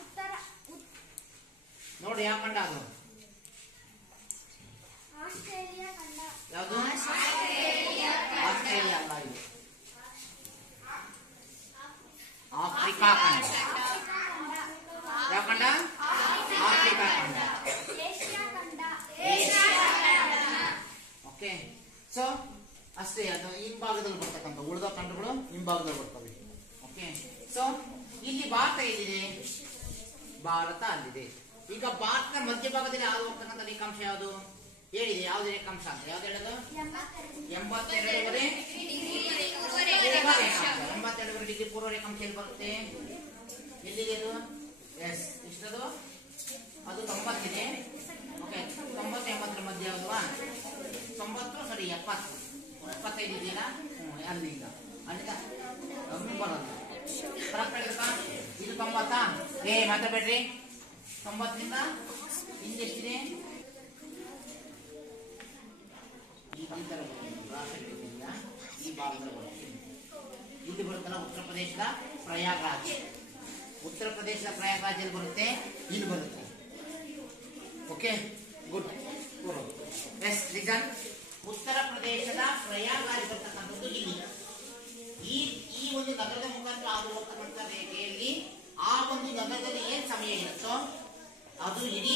ಉತ್ತರ ನೋಡಿ ಯಾವ ಖಂಡ ಅದು? ಆಸ್ಟ್ರೇಲಿಯಾ ಖಂಡ. ಯಾವುದು? ಆಸ್ಟ್ರೇಲಿಯಾ ಅಲ್ಲ, ಇದು ಆಫ್ರಿಕಾ ಖಂಡ. ಯಾವ ಖಂಡ? ಆಫ್ರಿಕಾ ಖಂಡ. ಏಷ್ಯಾ ಖಂಡ. ಓಕೆ, ಸೊ ಅಷ್ಟೇ. ಅದು ಹಿಂಭಾಗದಲ್ಲಿ ಬರ್ತಕ್ಕಂಥ ಉಳಿದ ಖಂಡಗಳು ಹಿಂಭಾಗದಲ್ಲಿ ಬರ್ತವೆ. ಓಕೆ, ಸೊ ಇಲ್ಲಿ ಭಾರತ ಎಲ್ಲಿದೆ? ಭಾರತ ಅಲ್ಲಿದೆ. ಈಗ ಭಾರತದ ಮಧ್ಯಭಾಗದಲ್ಲಿ ಹಾದು ಹೋಗ್ತಕ್ಕಂಥ ರೇಖಾಂಶ ಯಾವುದು ಹೇಳಿದೆ? ಯಾವ್ದು ರೇಖಾಂಶ ಅಂತ ಯಾವ್ದು ಹೇಳೋದು? 82.5 ಡಿಗ್ರಿ ಪೂರ್ವ ರೇಖಾಂಶ ಎಲ್ಲಿ ಬರುತ್ತೆ? ಎಲ್ಲಿದೆ ಅದು? ಎಸ್ ಇಷ್ಟದು ಅದು 90 ಇದೆ. ಓಕೆ 90 80 ಮಧ್ಯೆ ಅಲ್ವಾ? 90 ಸರಿ 70 75 ಇದೆಯಾ? ಅಲ್ಲಿಂದ ಅಲ್ಲಿಂದ ಬರೋದು ಕರೆಕ್ಟ್ ಆಗಿರುತ್ತಾ? ಇದು 90 ಮಾತಾಡ್ಬೇಡ್ರಿ. 90ರಿಂದ ಹಿಂದೆಷ್ಟಿದೆ? ಈ ತರ ಈ ಭಾಗದಲ್ಲಿ ಬರುತ್ತೆ. ಇಲ್ಲಿ ಬರುತ್ತಲ್ಲ ಉತ್ತರ ಪ್ರದೇಶದ ಪ್ರಯಾಗ್ರಾಜ್. ಉತ್ತರ ಪ್ರದೇಶದ ಪ್ರಯಾಗ್ರಾಜ್ ಎಲ್ಲಿ ಬರುತ್ತೆ? ಇಲ್ಲಿ ಬರುತ್ತೆ. Okay good. Yes listen. ಉತ್ತರ ಪ್ರದೇಶದ ಪ್ರಯಾಗ್ರಾಜ್ ಬರ್ತಕ್ಕಂಥದ್ದು ಇಲ್ಲಿ. ಈ ಒಂದು ನಗರದ ಮುಖಾಂತರ ಹಾದು ಹೋಗ್ತಕ್ಕಂಥ ರೇಖೆಯಲ್ಲಿ ಆ ಒಂದು ನಗರದಲ್ಲಿ ಏನ್ ಸಮಯ ಇರುತ್ತೋ ಅದು ಇಡೀ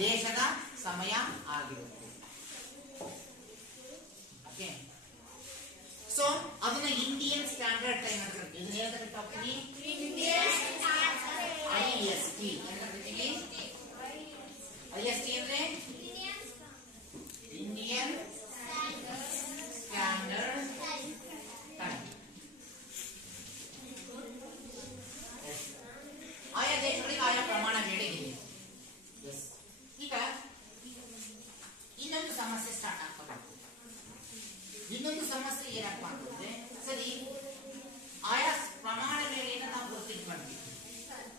ದೇಶದ ಸಮಯ ಆಗಿರುತ್ತೆ. ಓಕೆ ಸೊ ಅದನ್ನ ಇಂಡಿಯನ್ ಸ್ಟ್ಯಾಂಡರ್ಡ್ ಟೈಮ್ ಅಂತ ಕರಿತೀವಿ. ಇದನ್ನ ಏನಂತ ಕರಿತೀವಿ? IST ಅಂತ ಕರಿತೀವಿ. IST ಅಂದ್ರೆ ಇಂಡಿಯನ್ ಸ್ಟ್ಯಾಂಡರ್ಡ್ ಟೈಮ್. ಆಯಾ ದೇಶಗಳಿಗೆ ಆಯಾ ಪ್ರಮಾಣ ಬೇರೆ ಇದೆ. ಈಗ ಇನ್ನೊಂದು ಸಮಸ್ಯೆ ಸ್ಟಾರ್ಟ್ ಆಗ್ತಾ ಬರ್ತದೆ. ಇನ್ನೊಂದು ಸಮಸ್ಯೆ ಏನಪ್ಪಾ ಅಂತಂದ್ರೆ, ಸರಿ ಆಯಾ ಪ್ರಮಾಣ ಬೇಳೆಯನ್ನು ನಾವು ಗುರುತಿಟ್ಕೊಂಡ್ವಿ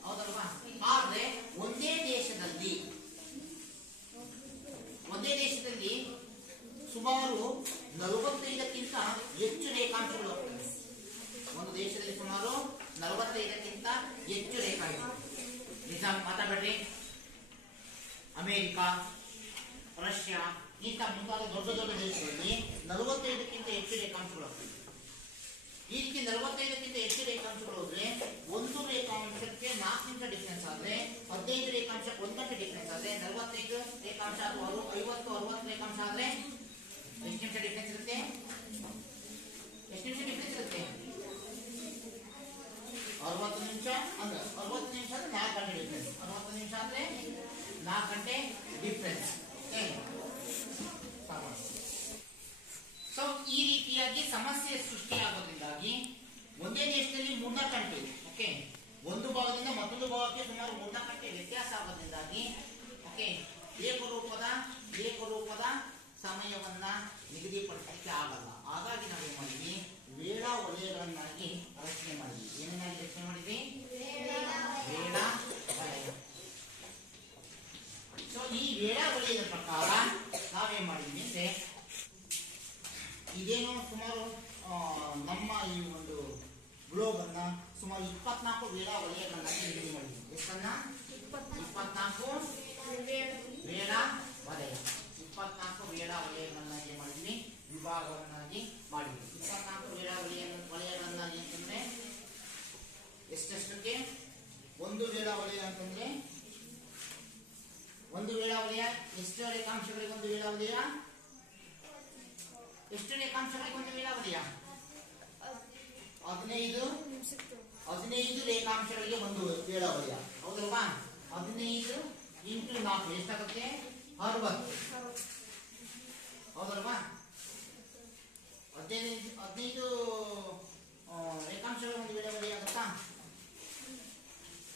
ಹೌದಲ್ವಾ? ಆದ್ರೆ ಒಂದೇ ದೇಶದಲ್ಲಿ ಸುಮಾರು 45ಕ್ಕಿಂತ ಹೆಚ್ಚು ರೇಖಾಂಶಗಳು ಹೋಗ್ತವೆ. ಒಂದು ದೇಶದಲ್ಲಿ ಸುಮಾರು 45ಕ್ಕಿಂತ ಹೆಚ್ಚು ರೇಖಾಂಶಗಳು. ನಿಜ ಮಾತಾಡ್ಬೇಡ್ರಿ. ಅಮೆರಿಕಾ, ರಷ್ಯಾ ಇಂಥ ಮುಂತಾದ ದೊಡ್ಡ ದೊಡ್ಡ ದೇಶಗಳಲ್ಲಿ 45ಕ್ಕಿಂತ ಹೆಚ್ಚು ರೇಖಾಂಶಗಳು ಹೋಗ್ತವೆ. ಈ ರೀತಿ 45ಕ್ಕಿಂತ ಹೆಚ್ಚು ರೇಖಾಂಶಗಳು ಹೋದ್ರೆ ಒಂದು ರೇಖಾಂಶಕ್ಕೆ 4 ನಿಮಿಷ ಡಿಫರೆನ್ಸ್ ಆದ್ರೆ 15 ರೇಖಾಂಶ 1 ಗಂಟೆ ಡಿಫರೆನ್ಸ್ ಆದ್ರೆ 45 ರೇಖಾಂಶ ಅದು 50 ರೇಖಾಂಶ ಆದ್ರೆ ಎಷ್ಟು ನಿಮಿಷ ಡಿಫರೆನ್ಸ್ ಇರುತ್ತೆ? ಎಷ್ಟು ನಿಮಿಷ ಡಿಫರೆನ್ಸ್ ಇರುತ್ತೆ? 60 ನಿಮಿಷ ಅಂದ್ರೆ 60 ನಿಮಿಷ ಅಂದ್ರೆ 4 ಗಂಟೆ ಡಿಫರೆನ್ಸ್. 60 ನಿಮಿಷ ಅಂದ್ರೆ 4 ಗಂಟೆ ಡಿಫರೆನ್ಸ್. ಸೊ ಈ ರೀತಿಯಾಗಿ ಸಮಸ್ಯೆ ಸೃಷ್ಟಿಯಾಗೋದ್ರಿಂದಾಗಿ ಒಂದೇ ದೇಶದಲ್ಲಿ 3-4 ಗಂಟೆ ಓಕೆ ಒಂದು ಭಾಗದಿಂದ ಮತ್ತೊಂದು ಭಾಗಕ್ಕೆ ಸುಮಾರು 3-4 ಗಂಟೆ ವ್ಯತ್ಯಾಸ ಆಗೋದ್ರಿಂದಾಗಿ ಓಕೆ ಏಕರೂಪದ ಸಮಯವನ್ನ ನಿಗದಿಪಡಿಸಲಿಕ್ಕೆ ಆಗಲ್ಲ. ಹಾಗಾಗಿ ನಾವೇನ್ ಮಾಡಿದ್ವಿ? ವೇಳಾ ವಲಯಗಳನ್ನಾಗಿ ರಚನೆ ಮಾಡಿದ್ವಿ. ಏನನ್ನಾಗಿ ರಚನೆ ಮಾಡಿದ್ವಿ? ವೇಳಾ ವಲಯ. ಸೊ ಈ ವೇಳಾ ವಲಯದ ಪ್ರಕಾರ ನಾವೇನ್ ಮಾಡಿದ್ವಿ ಅಂದ್ರೆ, ಇದೇನು ಸುಮಾರು ನಮ್ಮ ಈ ಒಂದು ಗ್ಲೋಬ್ ಅನ್ನ ಸುಮಾರು 24 ವೇಳಾ ವಲಯಗಳನ್ನಾಗಿ ನಿಗದಿ ಮಾಡಿದ್ವಿ. ಎಷ್ಟನ್ನ? 24 ವೇಳಾ ವಲಯ. 24 ವೇಳಾ ವಲಯಗಳನ್ನಾಗಿ ಮಾಡಿದ್ವಿ, ವಿಭಾಗವನ್ನಾಗಿ ಮಾಡಿದ್ವಿ. 24 ವೇಳಾ ವಲಯಗಳನ್ನಾಗಿ ಅಂತಂದ್ರೆ ಎಷ್ಟೆಷ್ಟಕ್ಕೆ? ಒಂದು ವೇಳಾ ವಲಯ ಅಂತಂದ್ರೆ ಒಂದು ವೇಳಾ ವಲಯ ಎಷ್ಟು ರೇಖಾಂಶಗಳಿಗೆ ಒಂದು ವೇಳಾ ವಲಯ? ಎಷ್ಟು ರೇಖಾಂಶಗಳಿಗೆ ಒಂದು ವೇಳಾ ವಲಯ? 15 ರೇಖಾಂಶಗಳಿಗೆ ಒಂದು ವೇಳಾ ವಲಯ ಹೌದಲ್ವಾ? 15 × 4 ಎಷ್ಟಾಗುತ್ತೆ? 60 ಹೌದಲ್ವಾ? 15 ರೇಖಾಂಶಗಳ ಒಂದು ವೇಳಾ ವಲಯ ಆಗುತ್ತಾ?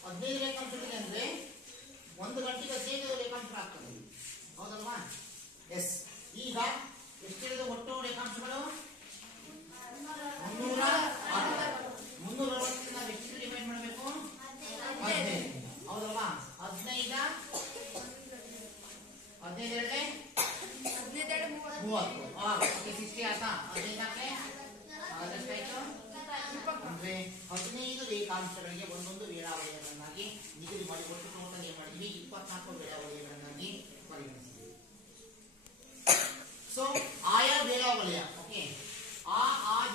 15 ರೇಖಾಂಶಗಳಿಗೆ ಅಂದ್ರೆ ಒಂದು ಗಂಟೆಗೆ 15 ರೇಖಾಂಶ ಆಗ್ತದೆ ಹೌದಲ್ವಾ? ಎಸ್. ಈಗ ಎಷ್ಟಿರೋದು ಒಟ್ಟು ರೇಖಾಂಶಗಳು? 360 ನಾವು ಎಷ್ಟು ಡಿವೈಡ್ ಮಾಡಬೇಕು? 15 ಹೌದಲ್ವಾ? 15 30 ಓಕೆ 60 ಆಯ್ತಾ? 15ಕ್ಕೆ ಅದೆಷ್ಟಾಯ್ತು? ಅಂದ್ರೆ 15 ರೇಖಾಂಶಗಳಿಗೆ ಒಂದೊಂದು ವೇಳಾ ವಲಯಗಳನ್ನಾಗಿ ನಿಗದಿ ಮಾಡಿ ಒಟ್ಟು ಟೋಟಲ್ ಏನ್ ಮಾಡಿದ್ವಿ? 24 ವೇಳಾ ವಲಯಗಳನ್ನಾಗಿ ಪರಿಗಣಿಸಿದ್ವಿ. ಸೊ ಆಯಾ ವೇಳಾ ವಲಯ ಓಕೆ ಆ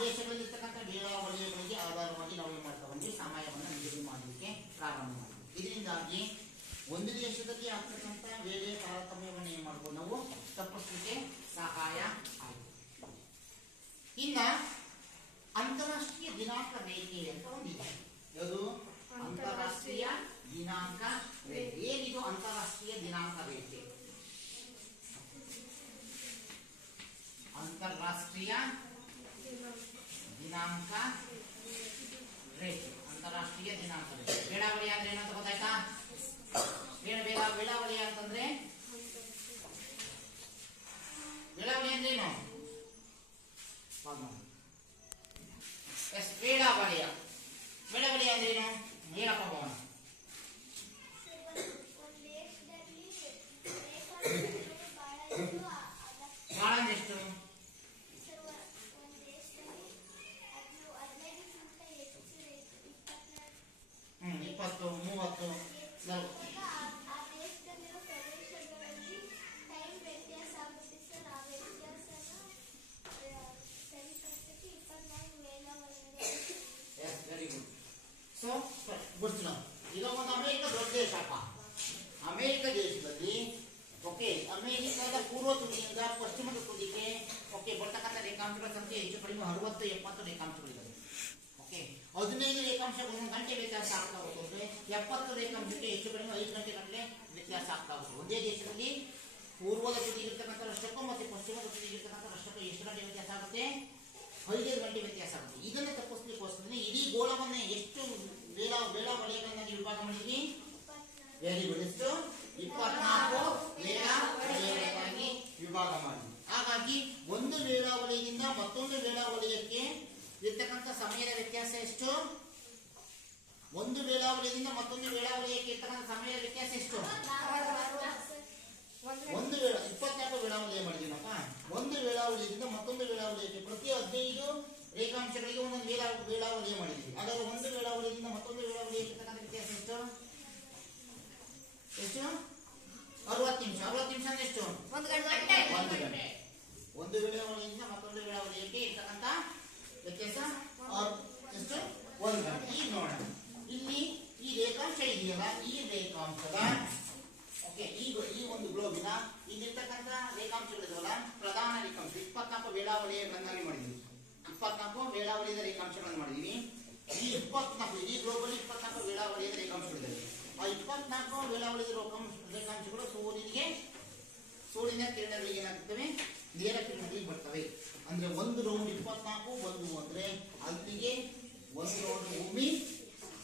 ದೇಶಗಳಲ್ಲಿರ್ತಕ್ಕಂಥ ವೇಳಾ ವಲಯಗಳಿಗೆ ಆಧಾರವಾಗಿ ನಾವು ಏನ್ ಮಾಡ್ತಾ ಬಂದ್ವಿ? ಸಮಯವನ್ನು ನಿಗದಿ ಮಾಡಲಿಕ್ಕೆ ಪ್ರಾರಂಭ ಮಾಡಿದ್ವಿ. ಇದರಿಂದಾಗಿ ಒಂದು ದೇಶದಲ್ಲಿ ಆಗ್ತಕ್ಕಂಥ ವೇಳೆ ತಾರತಮ್ಯವನ್ನು ಏನ್ ಮಾಡ್ಬೋದು? ನಾವು ತಪ್ಪಿಸಲಿಕ್ಕೆ ಸಹಾಯ ಆಗಿದೆ. ಇನ್ನ ಅಂತಾರಾಷ್ಟ್ರೀಯ ದಿನಾಂಕ ರೇಖೆ ಅಂತ ಒಂದಿದೆ. ಯಾವುದು? ಅಂತಾರಾಷ್ಟ್ರೀಯ ದಿನಾಂಕ ರೇಖೆ. ಏನಿದು ಅಂತಾರಾಷ್ಟ್ರೀಯ ದಿನಾಂಕ ರೇಖೆ? ಅಂತಾರಾಷ್ಟ್ರೀಯ ದಿನಾಂಕ ರೇಖೆ. ಅಂತಾರಾಷ್ಟ್ರೀಯ ದಿನಾಂಕ ರೇಖೆ ವೇಳಾವಳಿ ಅಂದ್ರೆ ಏನಂತ ಗೊತ್ತಾಯ್ತಾ? ವಲಯ. ವೇಳ ವಲಯ ಅಂದ್ರೆ ಏನು ಹೇಳಪ್ಪ ಭವನ. ಬಹಳ ಎಷ್ಟು 20, 30, 40. Very good. ಸೊ ಗುರ್ತು ಈಗ ಒಂದು ಅಮೆರಿಕ ದೊಡ್ಡ ದೇಶಪ್ಪ. ಅಮೆರಿಕ ದೇಶದಲ್ಲಿ ಓಕೆ ಅಮೆರಿಕದ ಪೂರ್ವ ತುದಿಯಿಂದ ಪಶ್ಚಿಮದ ತುದಿಗೆ ಓಕೆ ಬರ್ತಕ್ಕಂಥ ರೇಖಾಂಶಗಳ ಸಂಖ್ಯೆ ಹೆಚ್ಚು ಕಡಿಮೆ 60, 70 ರೇಖಾಂಶಗಳಿವೆ. ಓಕೆ 15 ರೇಖಾಂಶಗಳು 1 ಗಂಟೆ ವ್ಯತ್ಯಾಸ ಆಗ್ತಾ ಹೋಗುತ್ತೆ. 70 ರೇಖಾಂಶಕ್ಕೆ ಹೆಚ್ಚು ಕಡಿಮೆ 5 ಗಂಟೆ ಗಟ್ಟಲೆ ವ್ಯತ್ಯಾಸ ಆಗ್ತಾ ಹೋಗುತ್ತೆ. ಒಂದೇ ದೇಶದಲ್ಲಿ ಪೂರ್ವದ ತುದಿಗಿರ್ತಕ್ಕಂಥ ರಷ್ಟಕ್ಕೂ ಮತ್ತು ಪಶ್ಚಿಮದ ತುದಿಗಿರ್ತಕ್ಕಂಥ ರಷ್ಟಕ್ಕೂ ಎಷ್ಟು ಗಂಟೆ ವ್ಯತ್ಯಾಸ ಆಗುತ್ತೆ? 5 ಗಂಟೆ ವ್ಯತ್ಯಾಸ ಆಗುತ್ತೆ. ಇದನ್ನು ತಪ್ಪಿಸ್ಲಿಕ್ಕೋಸ್ಕರ ಇಡೀ ಗೋಳವನ್ನೇ ಎಷ್ಟು ವೇಳ ವಲಯಗಳನ್ನಾಗಿ ವಿಭಾಗ ಮಾಡಿದ್ವಿ? Very good. ಎಷ್ಟು? 24 ವೇಳ ವಲಯಗಳಾಗಿ ವಿಭಾಗ ಮಾಡಿದ್ವಿ. ಹಾಗಾಗಿ ಒಂದು ವೇಳ ವಲಯದಿಂದ ಮತ್ತೊಂದು ವೇಳ ವಲಯಕ್ಕೆ ಇರ್ತಕ್ಕಂಥ ಸಮಯದ ವ್ಯತ್ಯಾಸ ಎಷ್ಟು? ಒಂದು ವೇಳ ವಲಯದಿಂದ ಮತ್ತೊಂದು ವೇಳ ವಲಯಕ್ಕೆ ಇರ್ತಕ್ಕಂಥ ಸಮಯದ ವ್ಯತ್ಯಾಸ ಎಷ್ಟು? ಒಂದು ವೇಳ 24 ವೇಳಾವಲಯ ಮಾಡಿದೀನಪ್ಪ. ಒಂದು ವೇಳಾವಲಯದಿಂದ ಮತ್ತೊಂದು ವೇಳಾವಲಯಕ್ಕೆ ಪ್ರತಿ 15 ರೇಖಾಂಶಗಳಿಗೆ ಒಂದೊಂದು ವೇಳಾವಲಯ ಮಾಡಿದ್ದೀವಿ. ಹಾಗಾದ್ರೆ ಒಂದು ವೇಳಾವಲಯದಿಂದ ಮತ್ತೊಂದು ವೇಳಾವಲಯಕ್ಕೆ ಇರ್ತಕ್ಕಂಥ ವ್ಯತ್ಯಾಸ ಎಷ್ಟು? 60 ನಿಮಿಷ. 60 ನಿಮಿಷ ಅಂದ್ರೆ ಎಷ್ಟು? 1 ಗಂಟೆ. ಒಂದು ವೇಳಾವಲಯದಿಂದ ಮತ್ತೊಂದು ವೇಳಾವಲಯಕ್ಕೆ ಇರ್ತಕ್ಕಂಥ ವ್ಯತ್ಯಾಸ ಎಷ್ಟು? 1 ಗಂಟೆ. ಈಗ ನೋಡೋಣ, ಇಲ್ಲಿ ಈ ರೇಖಾಂಶ ಇದೆಯಲ್ಲ, ಈ ರೇಖಾಂಶದ ಓಕೆ ಈ ಒಂದು ಗ್ಲೋಬಿನ ಇಲ್ಲಿರ್ತಕ್ಕಂಥ ರೇಖಾಂಶಗಳಿದಾವಲ್ಲ, ಪ್ರಧಾನ ರೇಖಾಂಶ 24 ವೇಳಾವಲಯಗಳನ್ನಾಗಿ ಮಾಡಿದ್ವಿ. 24 ವೇಳಾವಲಯದ ರೇಖಾಂಶಗಳನ್ನು ಮಾಡಿದೀವಿ. ಈ 24 ಇಡೀ ಗ್ಲೋಬಲ್ಲಿ 24 ವೇಳಾವಲಯದ ರೇಖಾಂಶಗಳಿವೆ. ಆ 24 ವೇಳಾವಲಯದ ರೇಖಾಂಶಗಳು ಸೂರ್ಯನ ಕಿರಣಗಳಿಗೆ ಏನಾಗ್ತವೆ? ನೇರ ಕಿರಣಗಳಿಗೆ ಬರ್ತವೆ. ಅಂದ್ರೆ ಒಂದು ರೌಂಡ್ 24 ಒಂದು ಅಂದ್ರೆ ಅಲ್ಲಿಗೆ ಒಂದು ರೌಂಡ್ ಭೂಮಿ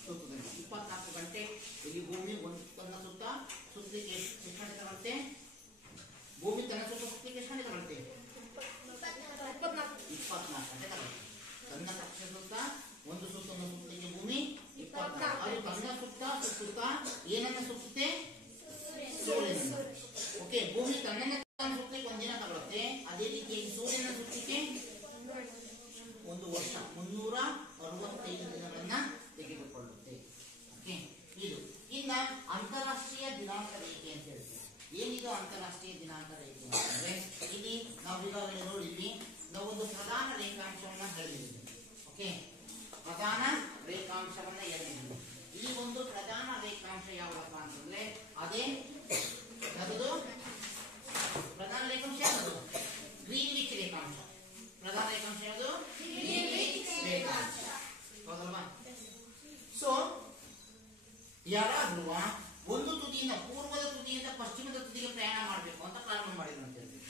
ಸುತ್ತದೆ. 24 ಗಂಟೆ ಇಲ್ಲಿ ಭೂಮಿ ತನ್ನ ಸುತ್ತಲಿಕ್ಕೆ ಎಷ್ಟು ಗಂಟೆ ತಗೊಳುತ್ತೆ? ಭೂಮಿ ತನ್ನ ಸುತ್ತಲಿಕ್ಕೆ ಎಷ್ಟು ಗಂಟೆ ತಗೊಳುತ್ತೆ? 24 ಗಂಟೆ ತಗೊಳುತ್ತೆ. ತನ್ನ ಕಕ್ಷೆ ಸುತ್ತ ಒಂದು ಸುತ್ತನ್ನು ಸುತ್ತಲಿಕ್ಕೆ ಭೂಮಿ 24. ಅದು ತನ್ನ ಸುತ್ತ ಏನನ್ನ ಸುತ್ತುತ್ತೆ? ಸೂರ್ಯನನ್ನ. ಓಕೆ ಭೂಮಿ ತನ್ನನ್ನ ಸುತ್ತಲಿಕ್ಕೆ ಒಂದಿನ ತಗೊಳುತ್ತೆ. ಅದೇ ರೀತಿಯಾಗಿ ಸೂರ್ಯನ ಸುತ್ತಲಿಕ್ಕೆ ಒಂದು ವರ್ಷ 365 ದಿನಗಳನ್ನ ತೆಗೆದುಕೊಳ್ಳುತ್ತೆ. ಓಕೆ ಇದು ಇನ್ನ ಅಂತಾರಾಷ್ಟ್ರೀಯ ದಿನಾಂಕ ರೇಖೆ ಅಂತ ಹೇಳ್ತೀವಿ. ಏನಿದು ಅಂತಾರಾಷ್ಟ್ರೀಯ ದಿನಾಂಕ ರೇಖೆ ಅಂತಂದ್ರೆ, ಇಲ್ಲಿ ನಾವು ಈಗಾಗಲೇ ನೋಡಿದ್ವಿ, ನಾವೊಂದು ಪ್ರಧಾನ ರೇಖಾಂಶವನ್ನ ಹೇಳಿದ್ವಿ. ಓಕೆ ಪ್ರಧಾನ ರೇಖಾಂಶವನ್ನ ಹೇಳಿದ್ವಿ. ಈ ಒಂದು ಪ್ರಧಾನ ರೇಖಾಂಶ ಯಾವಪ್ಪ ಅಂತಂದ್ರೆ ಅದೇ ಅದು ಪ್ರಧಾನ ರೇಖಾಂಶ ಯಾವುದು? ಗ್ರೀನ್ವಿಚ್ ರೇಖಾಂಶ. ಪ್ರಧಾನ ರೇಖಾಂಶ ಯಾವುದು? ಗ್ರೀನ್ವಿಚ್ ರೇಖಾಂಶ. ಹೌದಲ್ವಾ? ಸೊ ಯಾರಾದ್ರೂ ಒಂದು ತುದಿಯಿಂದ ಪೂರ್ವದ ತುದಿಯಿಂದ ಪಶ್ಚಿಮದ ತುದಿಗೆ ಪ್ರಯಾಣ ಮಾಡಬೇಕು ಅಂತ ಪ್ರಾರಂಭ ಮಾಡಿದ್ರು ಅಂತ ಹೇಳ್ತೀವಿ.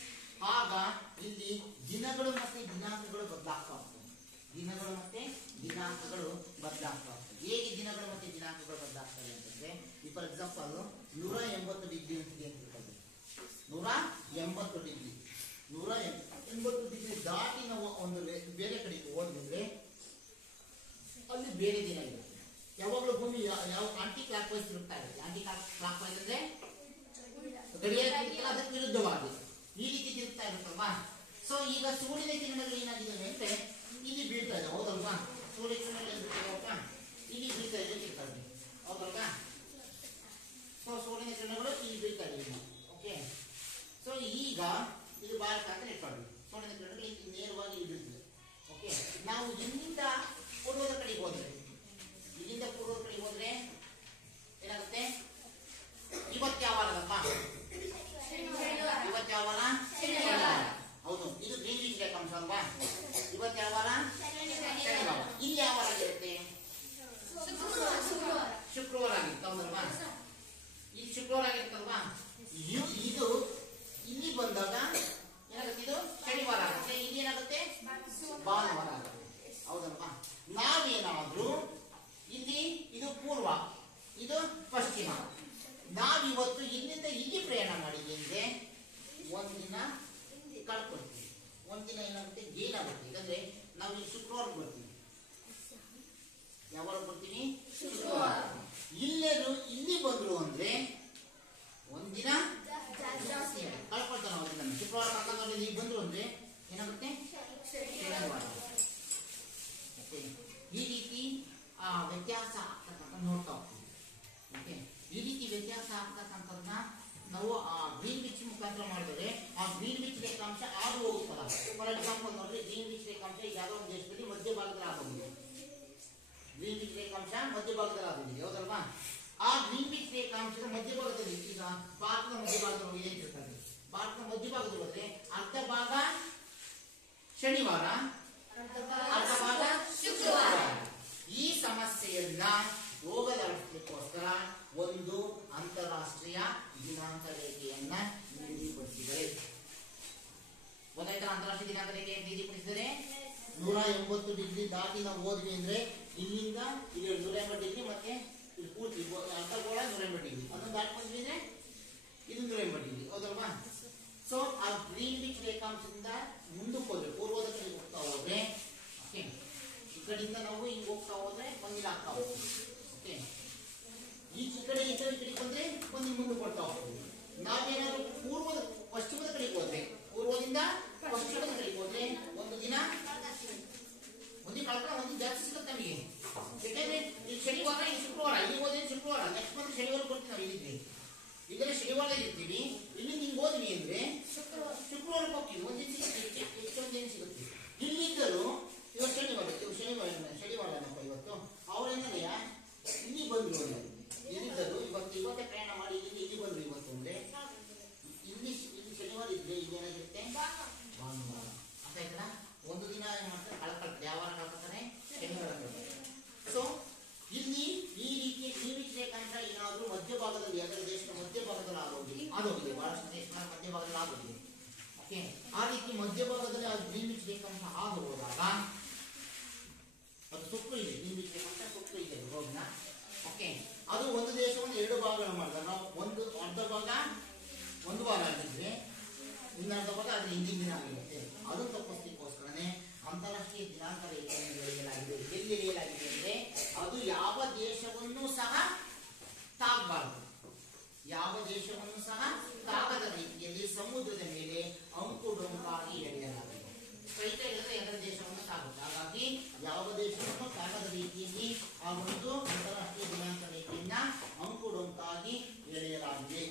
ಆಗ ಇಲ್ಲಿ ದಿನಗಳು ಮತ್ತೆ ದಿನಾಂಕಗಳು ಬದಲಾಗ್ತಾ ಹೋಗ್ತವೆ. ದಿನಗಳು ಮತ್ತೆ ದಿನಾಂಕಗಳು ಬದಲಾಗ್ತಾ ಹೋಗ್ತವೆ. ಹೇಗೆ ದಿನಗಳು ಮತ್ತೆ ದಿನಾಂಕಗಳು ಬದಲಾಗ್ತವೆ ಅಂತಂದ್ರೆ, ಈ ಫಾರ್ ಎಕ್ಸಾಂಪಲ್ 180 ಡಿಗ್ರಿ ಅಂತಿದೆ ಅಂತ ಹೇಳ್ತೀವಿ. 180 ಡಿಗ್ರಿ 180 ಡಿಗ್ರಿ ದಾಟಿ ನಾವು ಒಂದು ಬೇರೆ ಕಡೆಗೆ ಹೋದ್ರೆ ಅಲ್ಲಿ ಬೇರೆ ದಿನ ಇರುತ್ತೆ. ಯಾವಾಗಲೂ ಭೂಮಿ ಯಾವ ಆಂಟಿ ಕ್ಲಾಕ್ ವೈಸ್ ತಿರುಗ್ತಾ ಇರುತ್ತೆ. ಆಂಟಿ ಕ್ಲಾಕ್ ವೈಸ್ ಅಂದ್ರೆ ಗಡಿಯಾರ ಅದಕ್ಕೆ ವಿರುದ್ಧವಾಗಿ ಈ ರೀತಿ ತಿರುಗ್ತಾ ಇರುತ್ತಲ್ವಾ? ಸೊ ಈಗ ಸೂರ್ಯನ ಕಿರಣಗಳು ಏನಾಗಿದೆ ಅಂದ್ರೆ ಇಲ್ಲಿ ಬೀಳ್ತಾ ಇದೆ. ಹೌದಲ್ವಾ? ಸೂರ್ಯ ಕಿರಣಗಳು ಇಲ್ಲಿ ಬೀಳ್ತಾ ಇದೆ. ಹೌದಲ್ವಾ? ಸೊ ಸೂರ್ಯನ ಕಿರಣಗಳು ಇಲ್ಲಿ ಬೀಳ್ತಾ ಇದೆ. ಓಕೆ ಸೊ ಈಗ ಇದು ಭಾರತ ಅಂತ ಇಟ್ಕೊಳ್ಳಿ. ಸೂರ್ಯನ ಕಿರಣಗಳು ಇಲ್ಲಿ ನೇರವಾಗಿ ಇಲ್ಲಿ ಬೀಳ್ತಿದೆ. ಓಕೆ ನಾವು ಇಲ್ಲಿಂದ ಪೂರ್ವದ ಕಡೆಗೆ ಹೋದ್ರೆ ಏನಾಗುತ್ತೆ? ಇವತ್ತು ಯಾವ ವಾರದಪ್ಪ? ಇವತ್ತು ಯಾವ ವಾರ? ಹೌದು, ಇದು ಗ್ರೀನ್ವಿಚ್ ರೇಖಾಂಶ ಅಲ್ವಾ? ಇವತ್ತು ಯಾವ ವಾರ? ಶನಿವಾರ. ಇಲ್ಲಿ ಯಾವ ವಾರ ಆಗಿರುತ್ತೆ? ಶುಕ್ರವಾರ ಆಗಿರುತ್ತೆ. ಹೌದಲ್ವಾ? ಇಲ್ಲಿ ಶುಕ್ರವಾರ ಆಗಿರುತ್ತಲ್ವಾ? ಇದು ಇಲ್ಲಿ ಬಂದಾಗ ಏನಾಗುತ್ತೆ? ಇದು ಶನಿವಾರ ಆಗುತ್ತೆ. ಇಲ್ಲಿ ಏನಾಗುತ್ತೆ? ಭಾನುವಾರ ಆಗುತ್ತೆ. ಹೌದಲ್ವಾ? ನಾವೇನಾದ್ರೂ ಇಲ್ಲಿ ಇದು ಪೂರ್ವ ಇದು ಪಶ್ಚಿಮ, ನಾವಿವತ್ತು ಇಲ್ಲಿಂದ ಇಲ್ಲಿ ಪ್ರಯಾಣ ಮಾಡಿದ್ವಿ ಅಂದ್ರೆ ಒಂದಿನ ಕಳ್ಕೊಳ್ತೀವಿ. ಒಂದಿನ ಏನಾಗುತ್ತೆ? ಗೇನ್ ಆಗುತ್ತೆ. ಯಾಕಂದ್ರೆ ನಾವು ಇಲ್ಲಿ ಶುಕ್ರವಾರ ಬರ್ತೀವಿ. ಅಂದ್ರೆ ಒಂದಿನ ಜಾಸ್ತಿ ಕಳ್ಕೊಳ್ತಾನೆ ಅವರಿಂದ. ಶುಕ್ರವಾರ ಕಳ್ಕೊಂಡ್ರೆ ಈಗ ಬಂದ್ರು ಅಂದ್ರೆ ಏನಾಗುತ್ತೆ ಶನಿವಾರ. ಮತ್ತೆ ಈ ರೀತಿ ವ್ಯತ್ಯಾಸ ಆಗ್ತಕ್ಕಂಥ ನೋಡ್ತಾ ಹೋಗ್ತೀವಿ. ಓಕೆ, ಈ ರೀತಿ ವ್ಯತ್ಯಾಸ ಆಗ್ತಕ್ಕಂಥದ್ದನ್ನ ನಾವು ಆ ಗ್ರೀನ್ ವಿಚ್ ಮುಖಾಂತರ ಮಾಡಿದರೆ ಆ ಗ್ರೀನ್ ವಿಚ್ ರೇಖಾಂಶ ಆರು ಹೋಗುತ್ತಲ್ಲ. ಫಾರ್ ಎಕ್ಸಾಂಪಲ್ ನೋಡ್ರಿ, ಗ್ರೀನ್ ವಿಚ್ ರೇಖಾಂಶ ಈಗ ಯಾವುದೋ ಒಂದು ದೇಶದಲ್ಲಿ ಮಧ್ಯಭಾಗದಲ್ಲಿ ಆಗೋದಿದೆ. ಗ್ರೀನ್ ವಿಚ್ ರೇಖಾಂಶ ಮಧ್ಯಭಾಗದಲ್ಲಿ ಆಗೋದಿದೆ, ಹೌದಲ್ವಾ? ಆ ಗ್ರೀನ್ ವಿಚ್ ರೇಖಾಂಶದ ಮಧ್ಯಭಾಗದಲ್ಲಿ ಈಗ ಭಾರತದ ಮಧ್ಯಭಾಗದಲ್ಲಿ ಹೋಗಿದೆ ಅಂತ ಇರ್ತಾರೆ. ಭಾರತದ ಮಧ್ಯಭಾಗದಲ್ಲಿ ಹೋದ್ರೆ ಅರ್ಧ ಭಾಗ ಶನಿವಾರ, ಅರ್ಧ ಭಾಗ ಶುಕ್ರವಾರ. ಈ ಸಮಸ್ಯೆಯನ್ನ ಹೋಗಲಾಡಿಸಲಿಕ್ಕೋಸ್ಕರ ಒಂದು ಅಂತಾರಾಷ್ಟ್ರೀಯ ದಿನಾಂಕ ರೇಖೆಯನ್ನ ನಿಗದಿಪಡಿಸಿದರೆ. ಒಂದಾಯ್ತಾ? ಅಂತಾರಾಷ್ಟ್ರೀಯ ದಿನಾಂಕ ರೇಖೆ ನಿಗದಿಪಡಿಸಿದರೆ 180 ಡಿಗ್ರಿ ದಾಟಿ ನಾವು ಹೋದ್ವಿ ಅಂದ್ರೆ ಇಲ್ಲಿಂದ ಇಲ್ಲಿ 180 ಡಿಗ್ರಿ ಮತ್ತೆ ಇಲ್ಲಿ ಪೂರ್ತಿ ಅರ್ಧ ಗೋಳ 180 ಡಿಗ್ರಿ, ಅದನ್ನು ದಾಟ್ಕೊಂಡ್ವಿ ಅಂದ್ರೆ ಇದು 180 ಡಿಗ್ರಿ, ಹೌದಲ್ವಾ? ಸೊ ಆ ಗ್ರೀನ್ ವಿಚ್ ರೇಖಾಂಶದಿಂದ ಮುಂದಕ್ಕೆ ಹೋದ್ರೆ ಪೂರ್ವದ ಕಡೆ ಹೋಗ್ತಾ ಹೋದ್ರೆ, ಓಕೆ, ಈ ಕಡೆಯಿಂದ ನಾವು ಹಿಂಗ್ ಹೋಗ್ತಾ ಹೋದ್ರೆ ಒಂದಿನ ಆಗ್ತಾ ಹೋಗ್ತೀವಿ. ಓಕೆ, ಈ ಕಡೆ ಈ ಕಡೆ ಬಂದ್ರೆ ಒಂದು ಮುಂದೆ ಕೊಡ್ತಾ ಹೋಗ್ತೀವಿ. ನಾವೇನಾದ್ರು ಪಶ್ಚಿಮದ ಕಡೆಗೆ ಹೋದ್ರೆ, ಪೂರ್ವದಿಂದ ಪಶ್ಚಿಮದ ಕಡೆಗೆ ಹೋದ್ರೆ ಒಂದು ದಿನ ಕಳ್ಕೊಂಡ ಒಂದು ಜಾಸ್ತಿ ಸಿಗುತ್ತೆ ನಮಗೆ. ಯಾಕಂದ್ರೆ ಈ ಶನಿವಾರ ಇಲ್ಲಿ ಶುಕ್ರವಾರ, ಇಲ್ಲಿ ಹೋದ್ರೆ ಶುಕ್ರವಾರ, ನೆಕ್ಸ್ಟ್ ಮಂತ್ ಶನಿವಾರ ಬರ್ತೀವಿ ನಾವು ಇಲ್ಲಿದ್ವಿ. ಈಗಲೇ ಶನಿವಾರ ಇರ್ತೀವಿ, ಇಲ್ಲಿ ಹಿಂಗ್ ಹೋದ್ವಿ ಅಂದ್ರೆ ಶುಕ್ರವಾರಕ್ಕೆ ಹೋಗ್ತೀವಿ, ಒಂದಿನ ಸಿಗುತ್ತೆ, ಒಂದಿನ ಸಿಗುತ್ತೆ. ಇಲ್ಲಿದ್ದರು ಇವತ್ತು ಶನಿವಾರ ಏನಪ್ಪ ಇವತ್ತು ಅವ್ರೇನಯ್ಯ ಇಲ್ಲಿ ಬಂದ್ರು, ಇಲ್ಲಿದ್ದರು ಇವತ್ತೇ ಪ್ರಯಾಣ ಮಾಡಿ ಇಲ್ಲಿ ಬಂದ್ರು ಇವತ್ತು ಅಂದ್ರೆ ಇಲ್ಲಿ ಶನಿವಾರ ಇದ್ರೆ ಇಲ್ಲೇನಾಗಿರುತ್ತೆ ಭಾನುವಾರ. ಅರ್ಥ ಆಯ್ತಲ್ಲ? ಒಂದು ದಿನ ಏನ್ ಮಾಡ್ತಾರೆ ಕಳ್ಕೊಳ್ತಾರೆ, ಯಾವ ವಾರ ಕಳ್ಕೊತಾರೆ? ಶನಿವಾರ. ಸೊ ಇಲ್ಲಿ ಈ ರೀತಿಯ ಗ್ರೀನ್ ರೇಖಾಂಶ ಏನಾದ್ರೂ ಮಧ್ಯಭಾಗದಲ್ಲಿ ಅದರ ದೇಶದ ಮಧ್ಯಭಾಗದಲ್ಲಿ ಆಗೋಗಿದೆ, ಬಹಳಷ್ಟು ದೇಶಗಳ ಮಧ್ಯಭಾಗದಲ್ಲಿ ಆಗೋಗಿದೆ. ಓಕೆ, ಆ ರೀತಿ ಮಧ್ಯಭಾಗದಲ್ಲಿ ಆ ಗ್ರೀನ್ ರೇಖಾಂಶ ಆಗಿ ಹೋದಾಗ ಅದು ಸುತ್ತು ಇದೆ, ಗ್ರೀನ್ ರೇಖಾಂಶ ಸುತ್ತು ಇದೆ ರೋಡ್ನ. ಓಕೆ, ಅದು ಒಂದು ದೇಶವನ್ನು ಎರಡು ಭಾಗಗಳು ಮಾಡಿದಾಗ ನಾವು ಒಂದು ಅರ್ಧ ಭಾಗ ಒಂದು ವಾರ ಆಗಿದ್ರೆ ಇನ್ನರ್ಧ ಭಾಗ ಅದ್ರ ಹಿಂದಿನ ದಿನ ಆಗಿರುತ್ತೆ. ಅದು ತಪ್ಪಿಸ್ಲಿಕ್ಕೋಸ್ಕರನೇ ಅಂತಾರಾಷ್ಟ್ರೀಯ ದಿನಾಂಕ ರೇಖೆಯನ್ನು ಎಳೆಯಲಾಗಿದೆ. ಎಲ್ಲಿ ಎಳೆಯಲಾಗಿದೆ ಅಂದ್ರೆ ಅದು ಯಾವ ದೇಶವನ್ನು ಸಹ ತಾಗಬಾರದು, ಯಾವ ದೇಶವನ್ನು ಸಹ ತಾಗದ ರೀತಿಯಲ್ಲಿ ಸಮುದ್ರದ ಮೇಲೆ ಅಂಕುಡೊಂಕಾಗಿ ಎಳೆಯಲಾಗಿದೆ. ಸ್ಟ್ರೈಟ್ ಹೇಳಿದ್ರೆ ಎಲ್ಲ ದೇಶವನ್ನು ತಾಗುತ್ತೆ. ಹಾಗಾಗಿ ಯಾವ ದೇಶವನ್ನು ತಾಗದ ರೀತಿಯಲ್ಲಿ ಆ ಒಂದು ಅಂತಾರಾಷ್ಟ್ರೀಯ ದಿನಾಂಕ ರೇಖೆಯನ್ನ ಅಂಕುಡೊಂಕಾಗಿ ಎಳೆಯಲಾಗಿದೆ.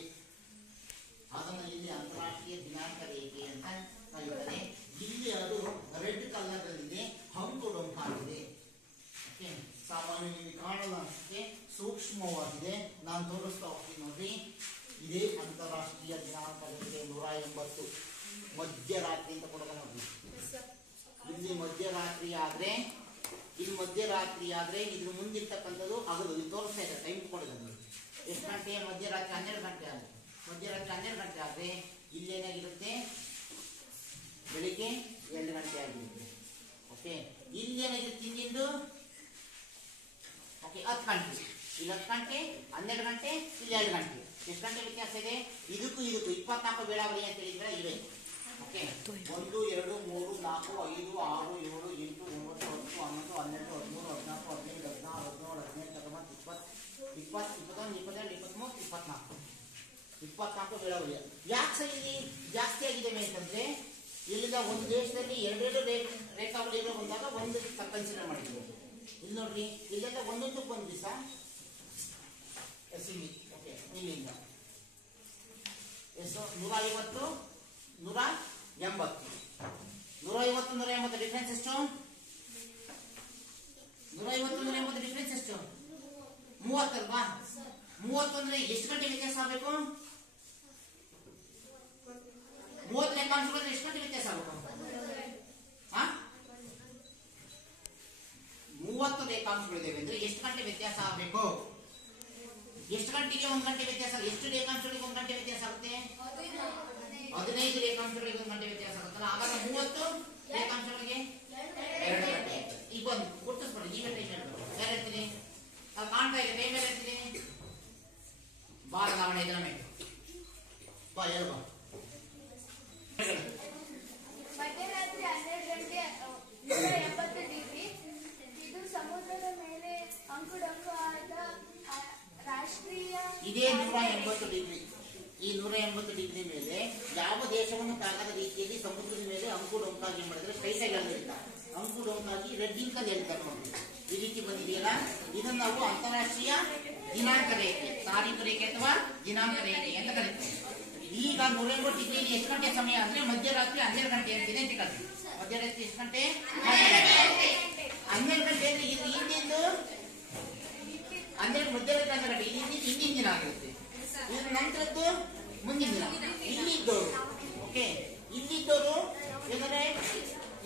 ಅದನ್ನು ಇಲ್ಲಿ ಅಂತಾರಾಷ್ಟ್ರೀಯ ದಿನಾಂಕ ರೇಖೆ ಅಂತ ಕರೀತಾರೆ. ಇಲ್ಲಿ ಅದು ರೆಡ್ ಕಲರ್ ಇದೆ, ಅಂಕುಡೊಂಕಾಗಿದೆ. ಓಕೆ, ಸಾಮಾನ್ಯ ನಿಮಗೆ ಕಾಣಲ್ಲ ಅಷ್ಟೇ ಸೂಕ್ಷ್ಮವಾಗಿದೆ. ನಾನು ತೋರಿಸ್ತಾ ಹೋಗ್ತೀನಿ ನೋಡ್ರಿ. ಇದೇ ಅಂತಾರಾಷ್ಟ್ರೀಯ ದಿನಾಂಕ ರೇಖೆ 180 ಮಧ್ಯರಾತ್ರಿ ಅಂತ ಕೊಡೋದ ನೋಡ್ರಿ. ಇಲ್ಲಿ ಮಧ್ಯರಾತ್ರಿ ಆದ್ರೆ ಇದ್ರ ಮುಂದಿರ್ತಕ್ಕಂಥದ್ದು ಹಗಲು. ಇಲ್ಲಿ ತೋರಿಸ್ತಾ ಇದೆ, ಟೈಮ್ ಕೊಡೋದು ಎಷ್ಟು ಗಂಟೆ? ಮಧ್ಯರಾತ್ರಿ 12 ಗಂಟೆ ಆಗುತ್ತೆ. ಮಧ್ಯರಾತ್ರಿ 12 ಗಂಟೆ ಆದ್ರೆ ಇಲ್ಲಿ ಏನಾಗಿರುತ್ತೆ? ಬೆಳಿಗ್ಗೆ 2 ಗಂಟೆ ಆಗಿರುತ್ತೆ. ಓಕೆ, ಇಲ್ಲಿ ಏನಾಗಿರುತ್ತೆ? ಹಿಂದಿಂದು ಓಕೆ 10 ಗಂಟೆ, ಇಲ್ಲಿ 10 ಗಂಟೆ, 12 ಗಂಟೆ, ಇಲ್ಲಿ 2 ಗಂಟೆ. ಎಷ್ಟು ಗಂಟೆ ವ್ಯತ್ಯಾಸ ಇದೆ? ಇದಕ್ಕೂ 24 ಬೆಳವಣಿಗೆ ಅಂತ ಹೇಳಿದ್ರೆ ಇವೆ. ಓಕೆ, 1 2 3 4 5 6 7 8 9 10 11 12 13 14 15 16 17 18 19 20 21 22 23 24 24 ಬೆಳವಣಿಗೆ. ಯಾಕೆ ಸರ್ ಇಲ್ಲಿ ಜಾಸ್ತಿ ಆಗಿದೆ ಅಂತಂದ್ರೆ ಇಲ್ಲಿಂದ ಒಂದು ದೇಶದಲ್ಲಿ ಎರಡೆರಡು ರೇಖಾವಳಿಗಳು ಬಂದಾಗ ಒಂದು ಕನ್ಸಿಡರ್ ಮಾಡಿದ್ದೀವಿ. ಇಲ್ಲಿ ನೋಡ್ರಿ, ಇಲ್ಲಿಂದ ಒಂದೊಂದಕ್ಕೆ ಒಂದು ದಿವಸ ಓಕೆ, ಇಲ್ಲಿಂದ ಎಷ್ಟು? 150 180 ಡಿಫ್ರೆನ್ಸ್ ಎಷ್ಟು? 150 ಡಿಫ್ರೆನ್ಸ್ ಎಷ್ಟು? 30 ಅಲ್ವಾ? 30 ಅಂದ್ರೆ ಎಷ್ಟು ಗಂಟೆ ವ್ಯತ್ಯಾಸ ಆಗಬೇಕು? 30 ರೇಖಾಂಶಗಳು ಎಷ್ಟು ಗಂಟೆ ವ್ಯತ್ಯಾಸ ಆಗಬೇಕು? 30 ರೇಖಾಂಶಗಳಿವೆ ಅಂದ್ರೆ ಎಷ್ಟು ಗಂಟೆ ವ್ಯತ್ಯಾಸ ಆಗಬೇಕು? ಎಷ್ಟು ಗಂಟೆಗೆ 1 ಗಂಟೆ ವ್ಯತ್ಯಾಸ? ಎಷ್ಟು ರೇಖಾಂಶಗಳಿಗೆ 1 ಗಂಟೆ ವ್ಯತ್ಯಾಸ ಆಗುತ್ತೆ? 15 ರೇಖಾಂಶಗಳಿಗೆ 1 ಗಂಟೆ ವ್ಯತ್ಯಾಸ ಆಗುತ್ತಲ್ಲ. ಹಾಗಾದ್ರೆ 30 ರೇಖಾಂಶಗಳಿಗೆ 2 ಗಂಟೆ. ಈಗ ಒಂದು ಗುರುತಿಸ್ಬಿಡಿ, ನೀವೇ ಟೈಮ್ ಹೇಳ್ಬೇಕು. ಯಾರು ಹೇಳ್ತೀನಿ? ಅದು ಕಾಣ್ತಾ ಇದೆ, ಟೈಮ್ ಯಾರು ಹೇಳ್ತೀನಿ? ಬದಲಾವಣೆ ಇದರ ಮೇಲೆ ಬಾ, ಹೇಳು ಬಾ. ಮಧ್ಯರಾತ್ರಿ 12 ಗಂಟೆ 180 ಡಿಗ್ರಿ. ಇದು ಸಮುದ್ರದ ಮೇಲೆ ಅಂಕುಡೊಂಕು ಆದ ರಾಷ್ಟ್ರೀಯ ಇದೇ 180 180 ಡಿಗ್ರಿ. ಈ 180 ಡಿಗ್ರಿ ಮೇಲೆ ಯಾವ ದೇಶವನ್ನು ತಾಗದ ರೀತಿಯಲ್ಲಿ ಸಮುದ್ರದ ಮೇಲೆ ಅಂಕು ಡೊಂಕಾಗಿ ಮಾಡಿದ್ರೆ ಸ್ಟ್ರೈಟ್ ಆಗಿ ಅಲ್ಲಿಲ್ಲ, ಅಂಕು ಡೊಂಕಾಗಿ ರೆಡ್ ಇಂಕ್ ಅಲ್ಲಿ ಹೇಳ್ತಾರೆ ನೋಡಿ. ಈ ರೀತಿ ಬಂದಿದೆಯಲ್ಲ, ಇದನ್ನು ನಾವು ಅಂತಾರಾಷ್ಟ್ರೀಯ ದಿನಾಂಕ ರೇಖೆ, ತಾರೀಖು ರೇಖೆ ಅಥವಾ ದಿನಾಂಕ ರೇಖೆ ಅಂತ ಕರೀತೀವಿ. ಈಗ 180 ಡಿಗ್ರಿಯಲ್ಲಿ ಎಷ್ಟು ಗಂಟೆ ಸಮಯ ಅಂದ್ರೆ ಮಧ್ಯರಾತ್ರಿ 12 ಗಂಟೆ ಅಂತಿದೆ ಅಂತ ಕರೀತೀವಿ. ಮಧ್ಯರಾತ್ರಿ ಎಷ್ಟು ಗಂಟೆ? 12 ಗಂಟೆ ಅಂದ್ರೆ ಇದು ಹಿಂದಿಂದು 12 ಮಧ್ಯರಾತ್ರಿ 12 ಗಂಟೆ ಇದು ಹಿಂದಿನ ದಿನ ಆಗಿರುತ್ತೆ. ಇದ್ರ ನಂತರದ್ದು ಮುಂದಿನ ದಿನ. ಇಲ್ಲಿದ್ದವರು ಓಕೆ, ಇಲ್ಲಿದ್ದವರು ಏನಂದ್ರೆ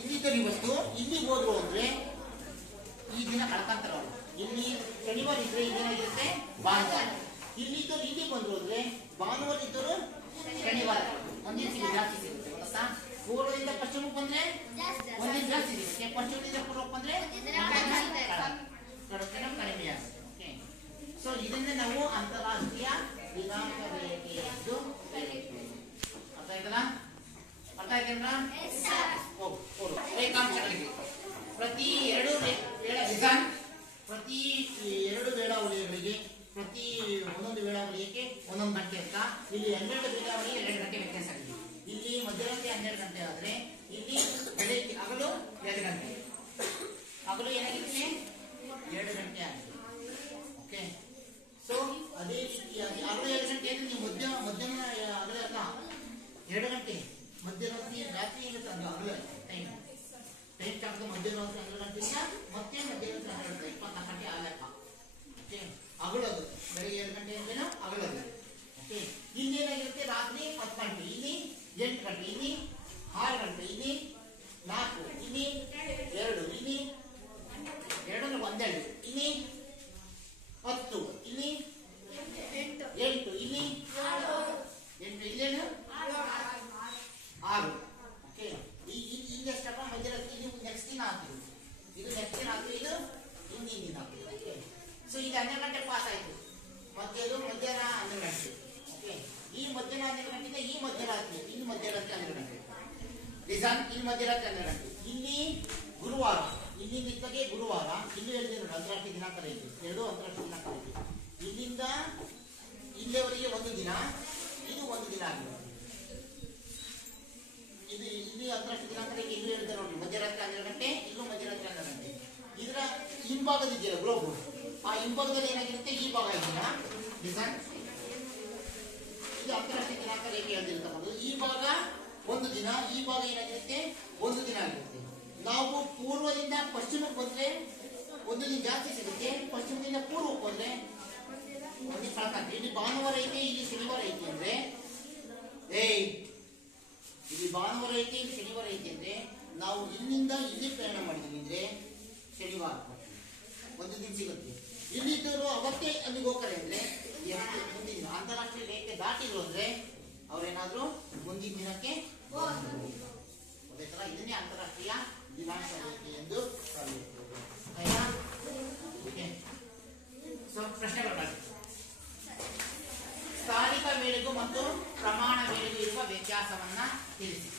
ಇಲ್ಲಿದ್ದವರು ಇವತ್ತು ಇಲ್ಲಿಗೆ ಹೋದ್ರು ಅಂದ್ರೆ ಈ ದಿನ ಕಳ್ಕೊಂತಾರ ಅವರು. ಇಲ್ಲಿ ಶನಿವಾರ ಇದ್ರೆ ಈ ದಿನ ಇರುತ್ತೆ ಭಾನುವಾರ. ಇಲ್ಲಿದ್ದವರು ಇಲ್ಲಿ ಬಂದ್ರು ಅಂದ್ರೆ ಭಾನುವಾರ ಇದ್ದವರು ಶನಿವಾರ ಒಂದಿನ ಜಾಸ್ತಿ ಸಿಗುತ್ತೆ ಗೊತ್ತಾ. ಪೂರ್ವದಿಂದ ಪಶ್ಚಿಮಕ್ಕೆ ಬಂದ್ರೆ ಒಂದಿನ ಜಾಸ್ತಿ ಸಿಗುತ್ತೆ, ಪಶ್ಚಿಮದಿಂದ ಪೂರ್ವಕ್ಕೆ ಬಂದ್ರೆ ಕಡಿಮೆ ಆಗುತ್ತೆ. ಓಕೆ, ಸೊ ಇದನ್ನೇ ನಾವು ಅಂತಾರಾಷ್ಟ್ರೀಯ ದಿನಾಂಕ ರೇಖೆ ಎಂದು ಕರೆಯುತ್ತೇವೆ. ಅರ್ಥ ಆಯ್ತಲ್ಲ? ಅರ್ಥ ಆಯ್ತಲ್ಲ? ರೇಖಾಂಶಗಳಿಗೆ ಪ್ರತಿ ಎರಡು ವೇಳಾವಳಿಗಳಿಗೆ ಪ್ರತಿ ಒಂದೊಂದು ವೇಳಾವಳಿಗೆ ಒಂದೊಂದು ಗಂಟೆ ಅಂತ. ಇಲ್ಲಿ 12 ವೇಳಾವಳಿಗೆ 2 ಗಂಟೆ ವ್ಯತ್ಯಾಸ ಆಗಿದೆ. ಇಲ್ಲಿ ಮಧ್ಯರಾತ್ರಿ 12 ಗಂಟೆ ಆದ್ರೆ ಇಲ್ಲಿ ಬೆಳಗ್ಗೆ ಹಗಲು 2 ಗಂಟೆ, ಹಗಲು ಏನಾಗಿದೆ 2 ಗಂಟೆ ಆಗಿದೆ. ಓಕೆ, ಸೊ ಅದೇ ರೀತಿಯಾಗಿ ಹಗಲು 2 ಗಂಟೆ ಅಂದ್ರೆ ನೀವು ಮಧ್ಯಾಹ್ನ ಹಗಲೇ ಅಲ್ಲ, 2 ಗಂಟೆ ಮಧ್ಯರಾತ್ರಿ ರಾತ್ರಿ ಇರುತ್ತೆ ಅದು ಹಗಲು ಟೈಮ್ ಚಾರ್ಜ್. ಮಧ್ಯರಾತ್ರಿ 12 ಗಂಟೆಯಿಂದ ಮತ್ತೆ ಮಧ್ಯರಾತ್ರಿ 12 ಗಂಟೆ 24 ಗಂಟೆ ಆಗಲ್ಲ. ಓಕೆ, ಹಗಲದು ಬೆಳಿಗ್ಗೆ 2 ಗಂಟೆ ಅಂದ್ರೇನು ಹಗಲದು. ಓಕೆ, ಇಲ್ಲಿ ಏನಾಗಿರುತ್ತೆ ರಾತ್ರಿ 10 ಗಂಟೆ, ಇಲ್ಲಿ 8 ಗಂಟೆ, ಇಲ್ಲಿ 6 ಗಂಟೆ, ಇಲ್ಲಿ 4, ಇಲ್ಲಿ 2, ಇಲ್ಲಿ 2 12, ಇಲ್ಲಿ 10, ಇಲ್ಲಿ 8, ಇಲ್ಲಿ 8, ಇಲ್ಲೇನು 6. ಓಕೆ, ಇಲ್ಲೆಷ್ಟಪ್ಪ ಮಧ್ಯರಾತ್ರಿ ಇದು ನೆಕ್ಸ್ಟ್ ದಿನ ಆಗ್ತದೆ, ಇದು ನೆಕ್ಸ್ಟ್ ದಿನ ಆಗ್ತದೆ, ಇದು ಹಿಂದಿನ ದಿನ ಆಗ್ತದೆ. ಓಕೆ, ಸೊ ಈಗ 12 ಗಂಟೆ ಪಾಸ್ ಆಯ್ತು, ಮಧ್ಯಾಹ್ನ 12 ಗಂಟೆ. ಓಕೆ, ಈ ಮಧ್ಯಾಹ್ನ 12 ಗಂಟೆಯಿಂದ ಈ ಮಧ್ಯರಾತ್ರಿ, ಇಲ್ಲಿ ಮಧ್ಯರಾತ್ರಿ 12 ಗಂಟೆ, ಇಲ್ಲಿ ಮಧ್ಯರಾತ್ರಿ 12 ಗಂಟೆ. ಇಲ್ಲಿ ಗುರುವಾರ, ಇಲ್ಲಿಂದ ಇದ್ದಾಗೆ ಗುರುವಾರ, ಇಲ್ಲಿ ಹೇಳಿದ್ರು ಅಂತಾರಾಷ್ಟ್ರೀಯ ದಿನಾಂಕ ರೇಖೆ, 2 ಅಂತಾರಾಷ್ಟ್ರೀಯ ದಿನಾಂಕ ರೇಖೆ. ಇಲ್ಲಿಂದ ಇಲ್ಲಿವರೆಗೆ ಒಂದು ದಿನ, ಇದು ಒಂದು ದಿನ ಆಗಿದೆ. ಇದು ಇಲ್ಲಿ ಅಂತಾರಾಷ್ಟ್ರೀಯ ದಿನಾಂಕ ರೇಖೆ ಇಲ್ಲಿ ಹೇಳಿದ್ದಾರೆ ನೋಡಿ, ಮಧ್ಯರಾತ್ರಿ 12 ಗಂಟೆ, ಇಲ್ಲೂ ಮಧ್ಯರಾತ್ರಿ 12 ಗಂಟೆ. ಇದರ ಹಿಂಭಾಗದಿದೆಯಲ್ಲ ಗ್ಲೋಬ್, ಆ ಹಿಂಭಾಗದಲ್ಲಿ ಏನಾಗಿರುತ್ತೆ ಈ ಭಾಗ ಇದೆಯಲ್ಲ ಡಿಸೈನ್, ಇದು ಅಂತಾರಾಷ್ಟ್ರೀಯ ದಿನಾಂಕ ರೇಖೆ ಹೇಳ್ತಿರ್ತಕ್ಕಂಥದ್ದು. ಈ ಭಾಗ ಒಂದು ದಿನ, ಈ ಭಾಗ ಏನಾಗಿರುತ್ತೆ ಒಂದು ದಿನ ಆಗಿರುತ್ತೆ. ನಾವು ಪೂರ್ವದಿಂದ ಪಶ್ಚಿಮಕ್ಕೆ ಬಂದ್ರೆ ಒಂದು ದಿನ ಜಾಸ್ತಿ ಸಿಗುತ್ತೆ, ಪಶ್ಚಿಮದಿಂದ ಪೂರ್ವಕ್ಕೆ ಬಂದ್ರೆ ಒಂದು ಕಳ್ಕೊಂಡ್ರೆ. ಇಲ್ಲಿ ಭಾನುವಾರ ಐತೆ, ಇಲ್ಲಿ ಶನಿವಾರ ಐತಿ ಅಂದ್ರೆ ಇಲ್ಲಿ ಭಾನುವಾರ ಐತಿ, ಇಲ್ಲಿ ಶನಿವಾರ ಐತಿ ಅಂದ್ರೆ ನಾವು ಇಲ್ಲಿಂದ ಇಲ್ಲಿ ಪ್ರಯಾಣ ಮಾಡಿದ್ವಿ ಅಂದ್ರೆ ಶನಿವಾರ ಒಂದು ದಿನ ಸಿಗುತ್ತೆ. ಇಲ್ಲಿದ್ದವರು ಅವತ್ತೇ ಅಲ್ಲಿಗೆ ಹೋಗ್ತಾರೆ ಅಂದ್ರೆ ಮುಂದಿನ ದಿನ ಅಂತಾರಾಷ್ಟ್ರೀಯ ರೇಖೆ ದಾಟಿದ್ರು ಅಂದ್ರೆ ಅವ್ರೇನಾದ್ರು ಮುಂದಿನ ದಿನಕ್ಕೆ ಗೊತ್ತಾಯ್ತಲ್ಲ. ಇದನ್ನೇ ಅಂತಾರಾಷ್ಟ್ರೀಯ ದಿನಾಂಕ ರೇಖೆ ಎಂದು ಕರೆಯುತ್ತೇವೆ. ಸೊ ಪ್ರಶ್ನೆಗಳು, ಸ್ಥಾನಿಕ ವೇಳೆಗೂ ಮತ್ತು ಪ್ರಮಾಣ ವೇಳೆಗೂ ಇರುವ ವ್ಯತ್ಯಾಸವನ್ನ ತಿಳಿಸಿ.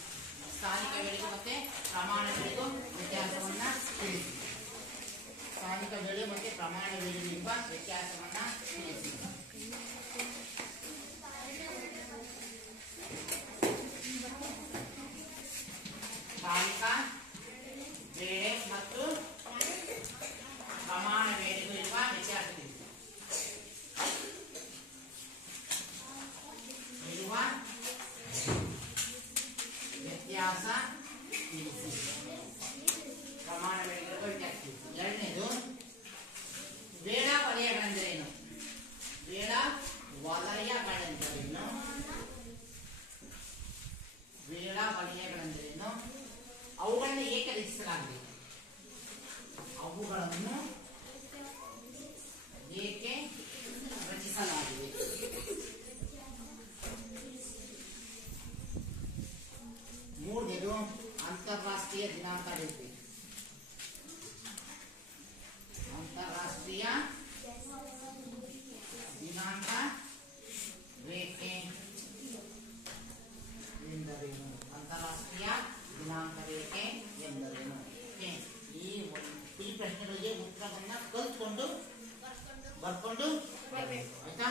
ಸ್ಥಾನಿಕ ವೇಳೆಗೂ ಮತ್ತೆ ಪ್ರಮಾಣ ವೇಳೆಗೂ ವ್ಯತ್ಯಾಸವನ್ನ ತಿಳಿಸಿ. ಸ್ಥಾನಿಕ ವೇಳೆ ಮತ್ತೆ ಪ್ರಮಾಣ ವೇಳೆಗೂ ಇರುವ ವ್ಯತ್ಯಾಸವನ್ನ ತಿಳಿಸಿ. ಸ್ಥಾನಿಕ ವೇಳೆ ಮತ್ತು ಪ್ರಮಾಣ ವೇಳೆಗೂ ಇರುವ ವ್ಯತ್ಯಾಸ ತಿಳಿಸಿ. ಇರುವ ವ್ಯತ್ಯಾಸ ತಿಳಿಸಿ. ಪ್ರಮಾಣ ವೇಳೆಗೂ ವ್ಯತ್ಯಾಸ ತಿಳಿಸಿ. ಎರಡನೇದು ವೇಳಾ ವಲಯಗಳೆಂದರೇನು? ವೇಳಾ ವಲಯಗಳೆಂದರೇನು? ವೇಳಾ ವಲಯಗಳೆಂದರೇನು? ಅವುಗಳನ್ನು ಏಕೆ ರಚಿಸಲಾಗಿದೆ? ಅವುಗಳನ್ನು ಏಕೆ ರಚಿಸಲಾಗಿದೆ? ಮೂರನೇದು ಅಂತಾರಾಷ್ಟ್ರೀಯ ದಿನಾಂಕ ರೇಖೆ. ಅಂತಾರಾಷ್ಟ್ರೀಯ ದಿನಾಂಕ ರೇಖೆ ಎಂದರೇನು? ಅಂತಾರಾಷ್ಟ್ರೀಯ ದಿನಾಂಕ ರೇಖೆ ಎಂದರೇನು? ಈ ಪ್ರಶ್ನೆಗಳಿಗೆ ಉತ್ತರವನ್ನ ಕಲ್ತ್ಕೊಂಡು ಬರ್ಕೊಂಡು ಆಯ್ತಾ?